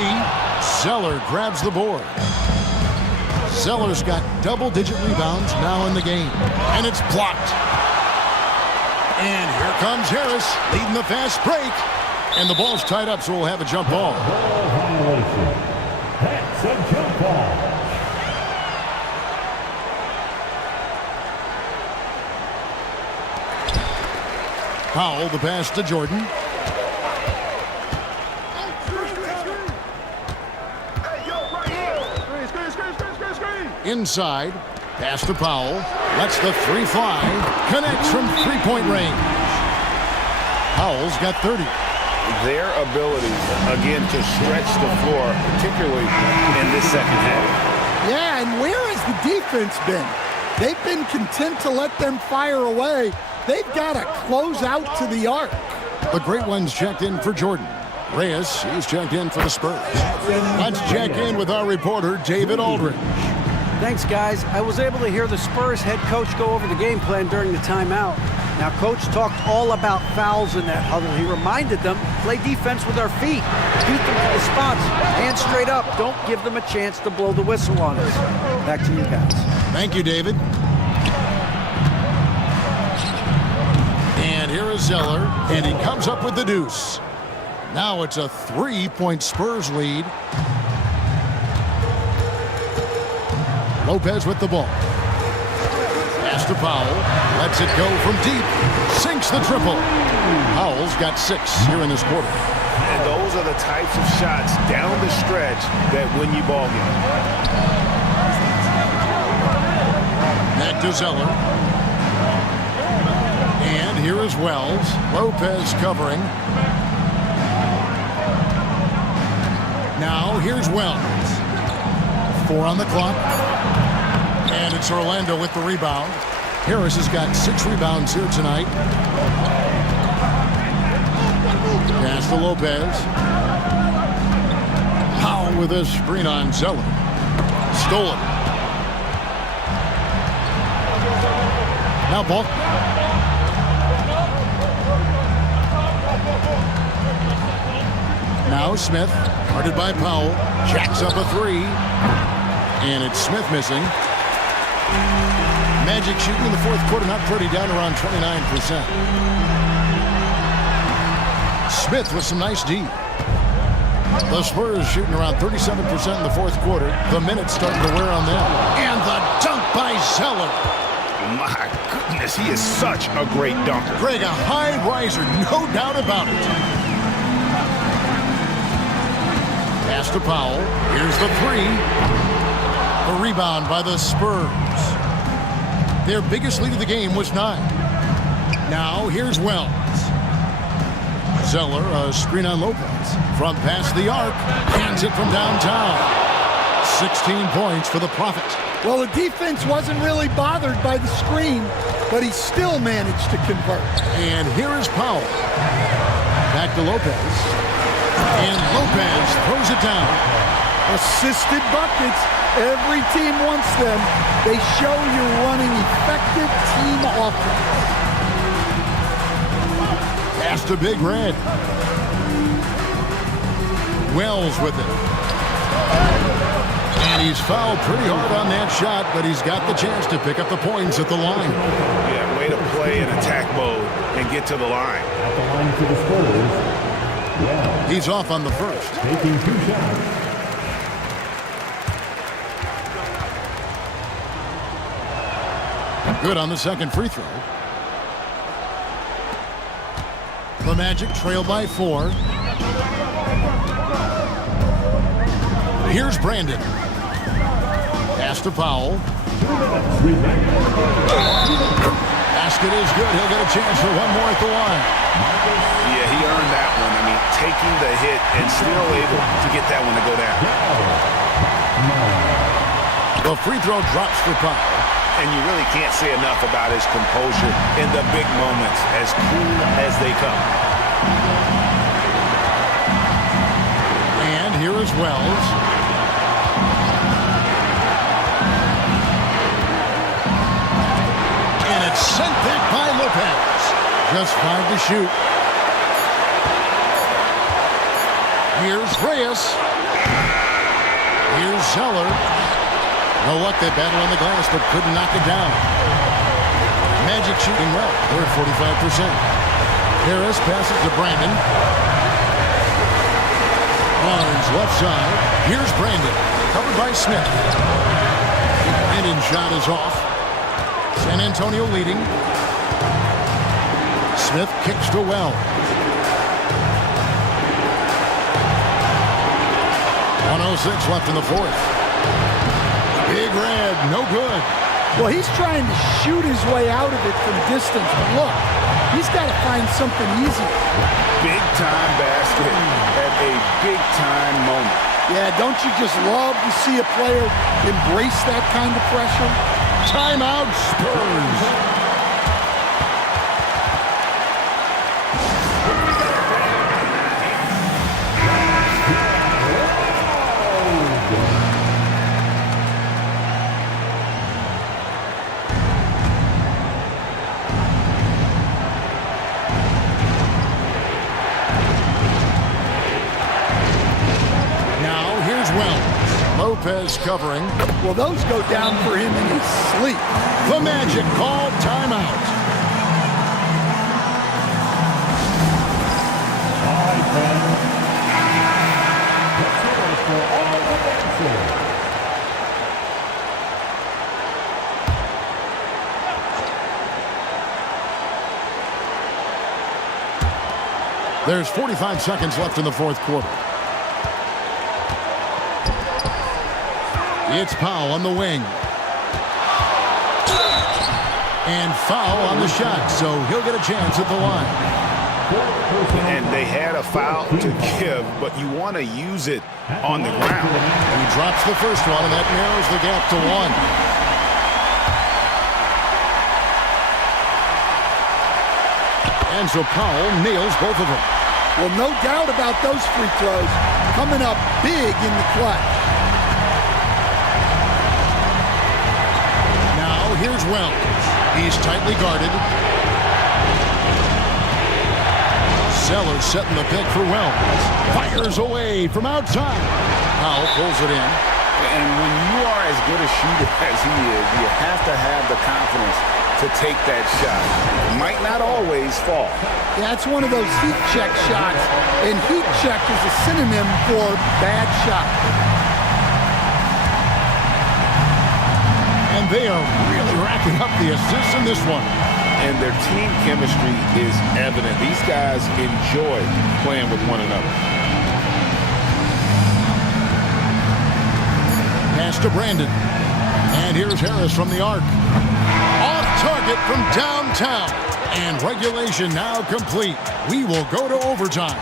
Zeller grabs the board. Zeller's got double-digit rebounds now in the game. And it's blocked. And here comes Harris leading the fast break. And the ball's tied up, so we'll have a jump ball. Ball violation. That's a jump ball. Powell, the pass to Jordan. Inside, pass to Powell. Lets the three fly. Connects from three-point range. Powell's got 30. Their ability, again, to stretch the floor, particularly in this second half. Yeah, and where has the defense been? They've been content to let them fire away. They've got to close out to the arc. The great ones checked in for Jordan. Reyes, he's checked in for the Spurs. Let's check in with our reporter, David Aldridge. Thanks, guys. I was able to hear the Spurs head coach go over the game plan during the timeout. Now, Coach talked all about fouls in that huddle. He reminded them, play defense with our feet. Beat them to the spots. Hands straight up. Don't give them a chance to blow the whistle on us. Back to you guys. Thank you, David. And here is Zeller, and he comes up with the deuce. Now it's a 3-point Spurs lead. Lopez with the ball. Pass to Powell. Lets it go from deep. Sinks the triple. Powell's got 6 here in this quarter. And those are the types of shots down the stretch that win you ball game. Back to Zeller. And here is Wells. Lopez covering. Now here's Wells. 4 on the clock. And it's Orlando with the rebound. Harris has got 6 rebounds here tonight. Pass to Lopez. Powell with a screen on Zeller. Stolen. Now ball. Now Smith, guarded by Powell, jacks up a 3. And it's Smith missing. Magic shooting in the fourth quarter, not pretty, down around 29%. Smith with some nice D. The Spurs shooting around 37% in the fourth quarter. The minutes starting to wear on them. And the dunk by Zeller. My goodness, he is such a great dunker. Greg, a high riser, no doubt about it. Pass to Powell. Here's the 3. A rebound by the Spurs. Their biggest lead of the game was 9. Now here's Wells. Zeller, a screen on Lopez. From past the arc, hands it from downtown. 16 points for the Prophet. Well, the defense wasn't really bothered by the screen, but he still managed to convert. And here is Powell. Back to Lopez. And Lopez throws it down. Assisted buckets. Every team wants them. They show you're running effective team offense. Pass to Big Red. Wells with it. And he's fouled pretty hard on that shot, but he's got the chance to pick up the points at the line. Yeah, way to play in attack mode and get to the line. At the line for the Spurs. Well, He's off on the first. taking 2 shots. Good on the second free throw. The Magic trail by 4. Here's Brandon. Pass to Powell. Basket is good. He'll get a chance for one more at the line. Yeah, he earned that one. I mean, taking the hit and still able to get that one to go down. The free throw drops for Powell. And you really can't say enough about his composure in the big moments, as cool as they come. And here is Wells. And it's sent back by Lopez. Just 5 to shoot. Here's Reyes. Here's Zeller. No luck, they battle on the glass, but couldn't knock it down. Magic shooting well. They're at 45%. Harris passes to Brandon. Barnes left side. Here's Brandon. Covered by Smith. Brandon's shot is off. San Antonio leading. Smith kicks to Wells. 1:06 left in the fourth. Big red, no good. Well, he's trying to shoot his way out of it from distance, but look, he's got to find something easy. Big-time basket at a big-time moment. Yeah, don't you just love to see a player embrace that kind of pressure? Timeout, Spurs. Lopez covering. Well, those go down for him in his sleep. The Magic called timeout. There's 45 seconds left in the fourth quarter. It's Powell on the wing. And foul on the shot, so he'll get a chance at the line. And they had a foul to give, but you want to use it on the ground. He drops the first one, and that narrows the gap to one. And so Powell nails both of them. Well, no doubt about those free throws coming up big in the clutch. Here's Wells. He's tightly guarded. Zeller setting the pick for Wells. Fires away from outside. Powell pulls it in. And when you are as good a shooter as he is, you have to have the confidence to take that shot. It might not always fall. Yeah, it's one of those heat check shots. And heat check is a synonym for bad shot. And they are really racking up the assists in this one. And their team chemistry is evident. These guys enjoy playing with one another. Pass to Brandon. And here's Harris from the arc. Off target from downtown. And regulation now complete. We will go to overtime.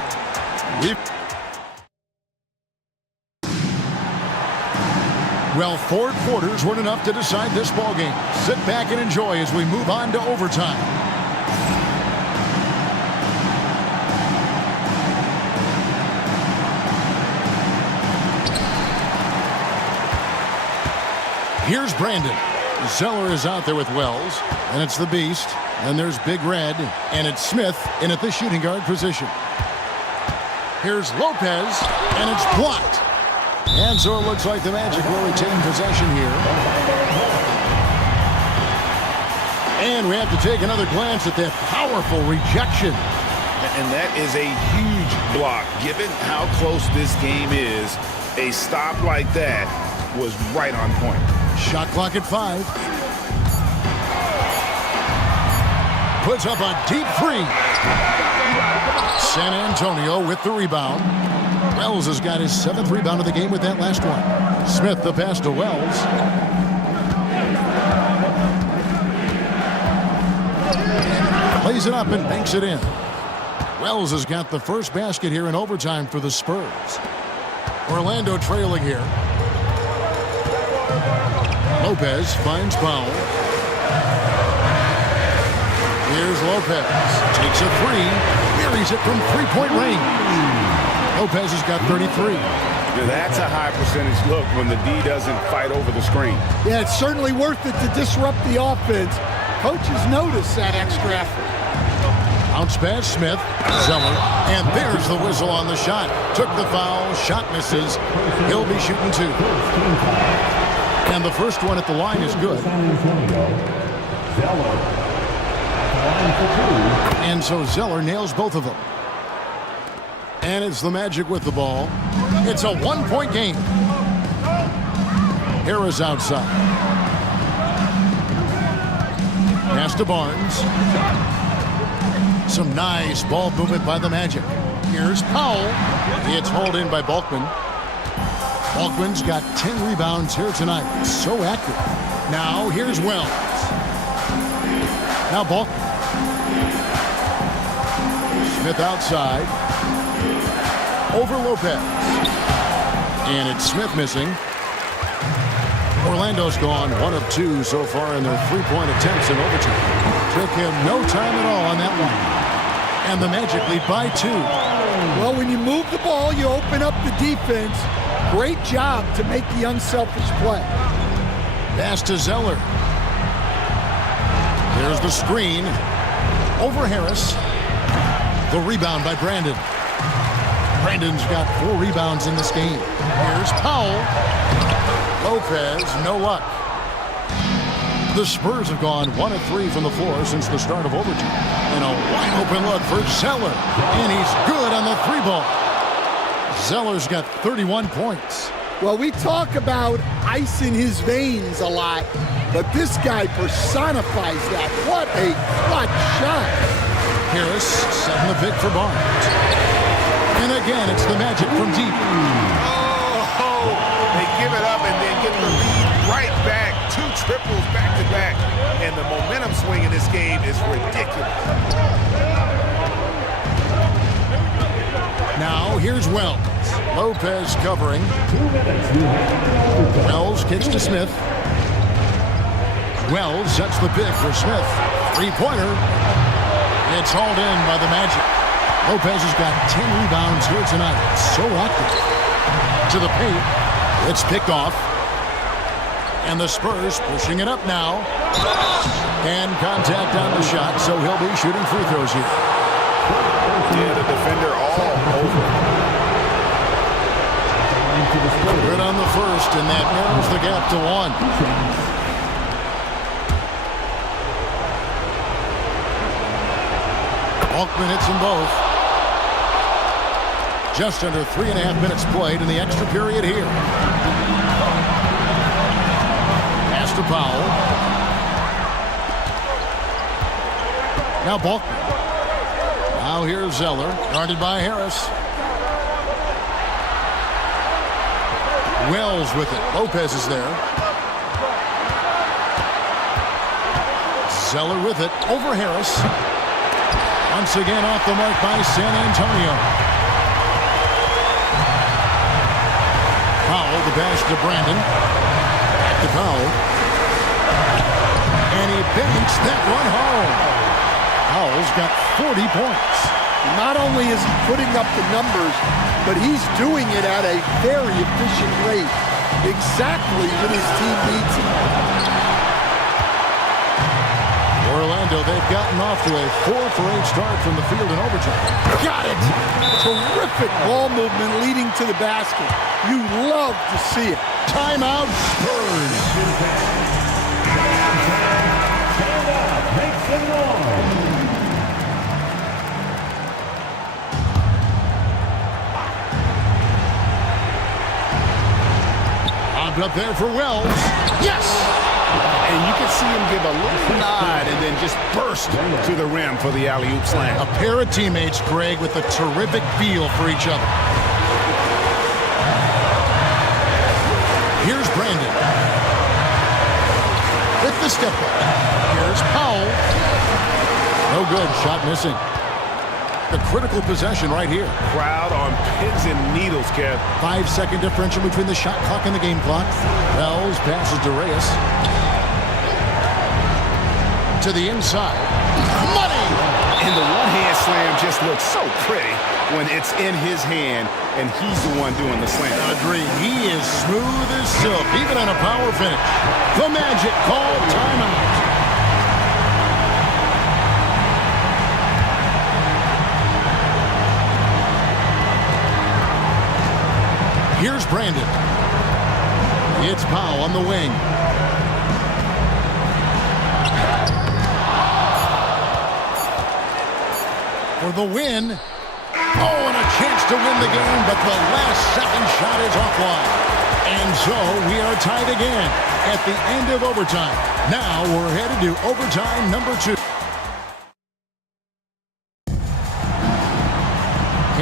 Well, 4 quarters weren't enough to decide this ballgame. Sit back and enjoy as we move on to overtime. Here's Brandon. Zeller is out there with Wells, and it's the Beast. Then there's Big Red, and it's Smith in at the shooting guard position. Here's Lopez, and it's blocked. And so it looks like the Magic will retain possession here. And we have to take another glance at that powerful rejection. And that is a huge block. Given how close this game is, a stop like that was right on point. Shot clock at 5. Puts up a deep 3. San Antonio with the rebound. Wells has got his 7th rebound of the game with that last one. Smith the pass to Wells. Plays it up and banks it in. Wells has got the first basket here in overtime for the Spurs. Orlando trailing here. Lopez finds Powell. Here's Lopez. Takes a 3. Buries it from three-point range. Lopez has got 33. That's a high percentage look when the D doesn't fight over the screen. Yeah, it's certainly worth it to disrupt the offense. Coaches notice that extra effort. Bounce pass, Smith, Zeller, and there's the whistle on the shot. Took the foul, shot misses. He'll be shooting 2. And the first one at the line is good. And so Zeller nails both of them. And it's the Magic with the ball. It's a 1-point game. Harris outside. Pass to Barnes. Some nice ball movement by the Magic. Here's Powell. It's hauled in by Bulkman. Bulkman's got 10 rebounds here tonight. So accurate. Now here's Wells. Now Bulkman. Smith outside. Over Lopez. And it's Smith missing. Orlando's gone 1 of 2 so far in their three-point attempts in overtime. Took him no time at all on that one. And the Magic lead by 2. Well, when you move the ball, you open up the defense. Great job to make the unselfish play. Pass to Zeller. There's the screen. Over Harris. The rebound by Brandon. Brandon's got 4 rebounds in this game. Here's Powell. Lopez, no luck. The Spurs have gone 1 of 3 from the floor since the start of overtime. And a wide open look for Zeller. And he's good on the 3-ball. Zeller's got 31 points. Well, we talk about ice in his veins a lot, but this guy personifies that. What a clutch shot. Harris setting the pick for Barnes. And again, it's the Magic from deep. Oh, they give it up and then get the lead right back. 2 triples back-to-back. And the momentum swing in this game is ridiculous. Now, here's Wells. Lopez covering. Wells kicks to Smith. Wells sets the pick for Smith. 3-pointer. It's hauled in by the Magic. Lopez has got 10 rebounds here tonight. So active. To the paint. It's picked off. And the Spurs pushing it up now. And contact on the shot, so he'll be shooting free throws here. Yeah, the defender all over. Good on the first, and that narrows the gap to 1. Bulkman hits them both. Just under 3.5 minutes played in the extra period here. Pass to Powell. Now Bulkman. Now here's Zeller, guarded by Harris. Wells with it. Lopez is there. Zeller with it. Over Harris. Once again off the mark by San Antonio. Powell, the pass to Brandon. Back to Powell. And he banks that one home. Powell's got 40 points. Not only is he putting up the numbers, but he's doing it at a very efficient rate. Exactly when his team needs him. Orlando, they've gotten off to a 4-for-8 start from the field in overtime. Got it! Terrific ball movement leading to the basket. You love to see it. Timeout, Spurs. Stand up, make some noise. Up there for Wells. Yes! And you can see him give a little nod and then just burst to the rim for the alley-oop slam. A pair of teammates, Greg, with a terrific feel for each other. Here's Brandon. With the step back. Here's Powell. No good. Shot missing. The critical possession right here. Crowd on pins and needles, Kev. 5-second differential between the shot clock and the game clock. Wells passes to Reyes. To the inside. Money! And the one-hand slam just looks so pretty when it's in his hand and he's the one doing the slam. Agreed. He is smooth as silk, even on a power finish. The Magic call timeout. Here's Brandon. It's Powell on the wing. For the win. Oh, and a chance to win the game, but the last-second shot is offline. And so we are tied again at the end of overtime. Now we're headed to overtime number 2.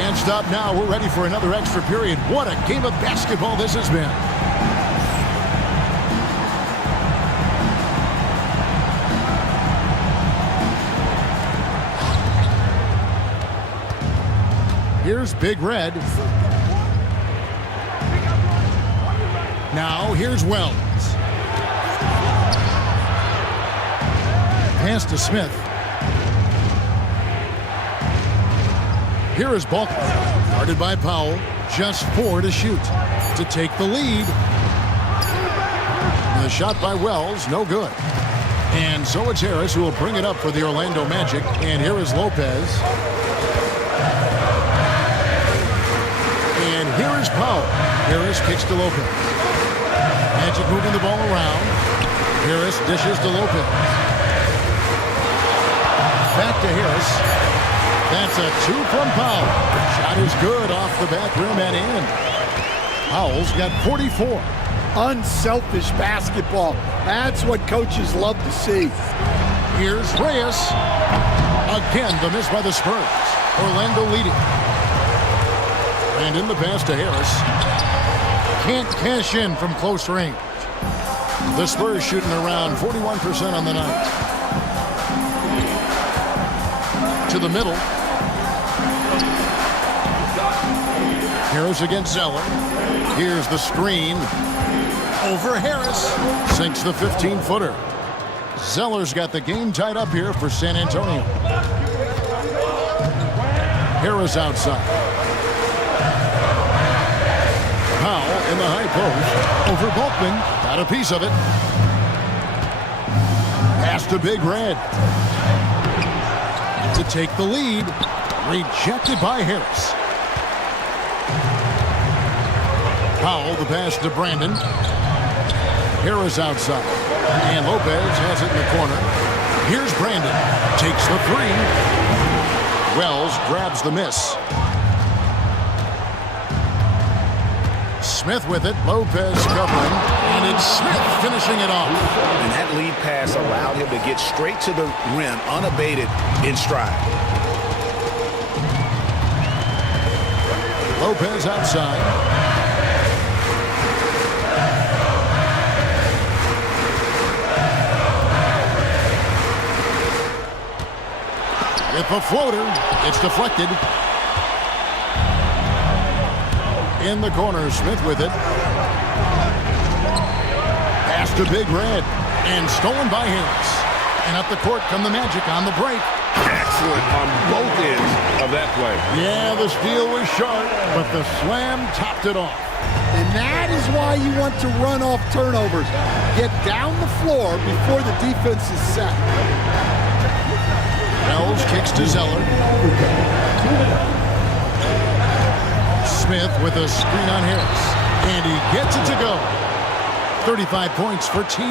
Can't stop now. We're ready for another extra period. What a game of basketball this has been. Here's Big Red. Now here's Wells. Pass to Smith. Here is Balkman, guarded by Powell. Just 4 to shoot to take the lead. The shot by Wells, no good. And so it's Harris who will bring it up for the Orlando Magic. And here is Lopez. And here is Powell. Harris kicks to Lopez. Magic moving the ball around. Harris dishes to Lopez. Back to Harris. That's a 2 from Powell. Shot is good off the back rim and in. Powell's got 44. Unselfish basketball. That's what coaches love to see. Here's Reyes. Again, the miss by the Spurs. Orlando leading. And in the pass to Harris. Can't cash in from close range. The Spurs shooting around 41% on the night. To the middle. Harris against Zeller. Here's the screen. Over Harris. Sinks the 15-footer. Zeller's got the game tied up here for San Antonio. Harris outside. Powell in the high post. Over Balkman. Got a piece of it. Pass to Big Red. To take the lead. Rejected by Harris. Powell, the pass to Brandon. Harris outside. And Lopez has it in the corner. Here's Brandon. Takes the 3. Wells grabs the miss. Smith with it. Lopez covering. And it's Smith finishing it off. And that lead pass allowed him to get straight to the rim, unabated, in stride. Lopez outside. With a floater, it's deflected. In the corner, Smith with it. Pass to Big Red. And stolen by Harris. And up the court come the Magic on the break. Excellent on both ends of that play. Yeah, the steal was sharp, but the slam topped it off. And that is why you want to run off turnovers. Get down the floor before the defense is set. Wells kicks to Zeller. Smith with a screen on Harris. And he gets it to go. 35 points for T.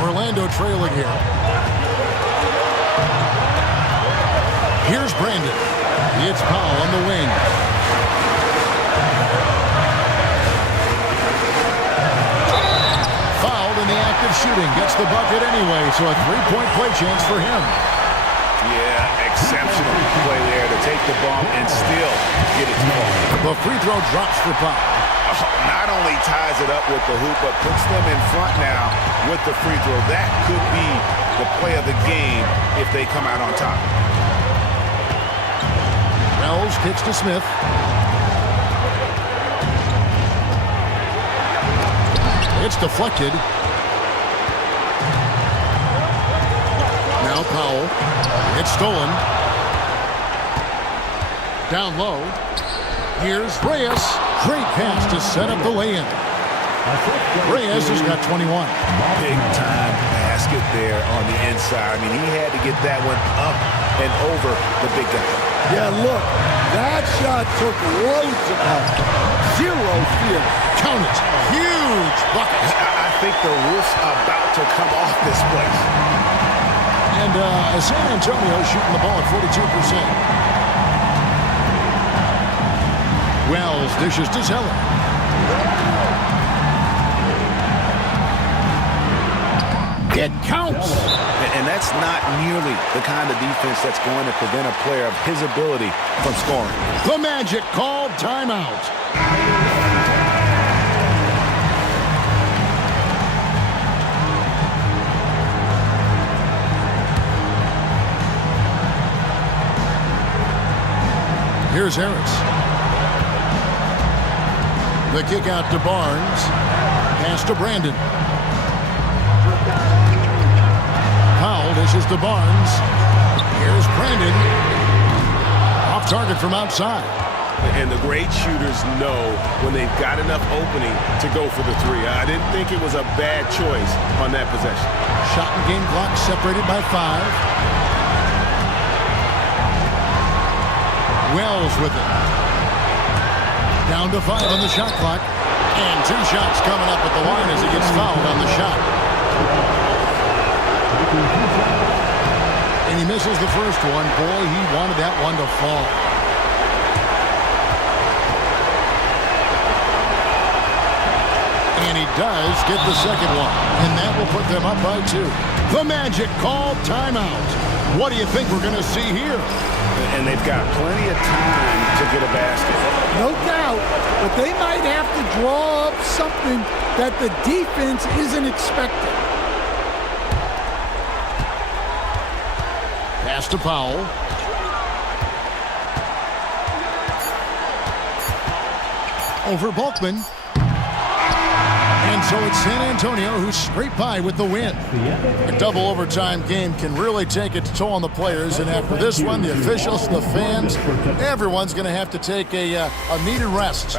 Orlando trailing here. Here's Brandon. It's Powell on the wing. Fouled in the act of shooting. Gets the bucket anyway, so a 3-point play chance for him. Yeah, exceptional play there to take the ball and still get it to ball. The free throw drops for Powell. Not only ties it up with the hoop, but puts them in front now with the free throw. That could be the play of the game if they come out on top. Wells kicks to Smith. It's deflected. Now Powell. It's stolen. Down low. Here's Reyes. Great pass to set up the lay-in. Reyes has got 21. Big time basket there on the inside. I mean, he had to get that one up and over the big guy. Yeah, look, that shot took loads of help. Zero fear. Count it. Huge bucket. I think the roof's about to come off this place. And San Antonio shooting the ball at 42%. Wells dishes to Zeller. It counts. And that's not nearly the kind of defense that's going to prevent a player of his ability from scoring. The Magic called timeout. Here's Harris. The kick out to Barnes. Pass to Brandon. Powell dishes to Barnes. Here's Brandon. Off target from outside. And the great shooters know when they've got enough opening to go for the three. I didn't think it was a bad choice on that possession. Shot and game clock separated by 5. Wells with it. Down to 5 on the shot clock. And 2 shots coming up at the line as he gets fouled on the shot. And he misses the first one. Boy, he wanted that one to fall. And he does get the second one. And that will put them up by 2. The Magic called timeout. What do you think we're going to see here? And they've got plenty of time to get a basket. No doubt, but they might have to draw up something that the defense isn't expecting. Pass to Powell. Over Bulkman. And so it's San Antonio who scraped by with the win. A double overtime game can really take its toll on the players, and after this one, the officials and the fans, everyone's going to have to take a needed rest.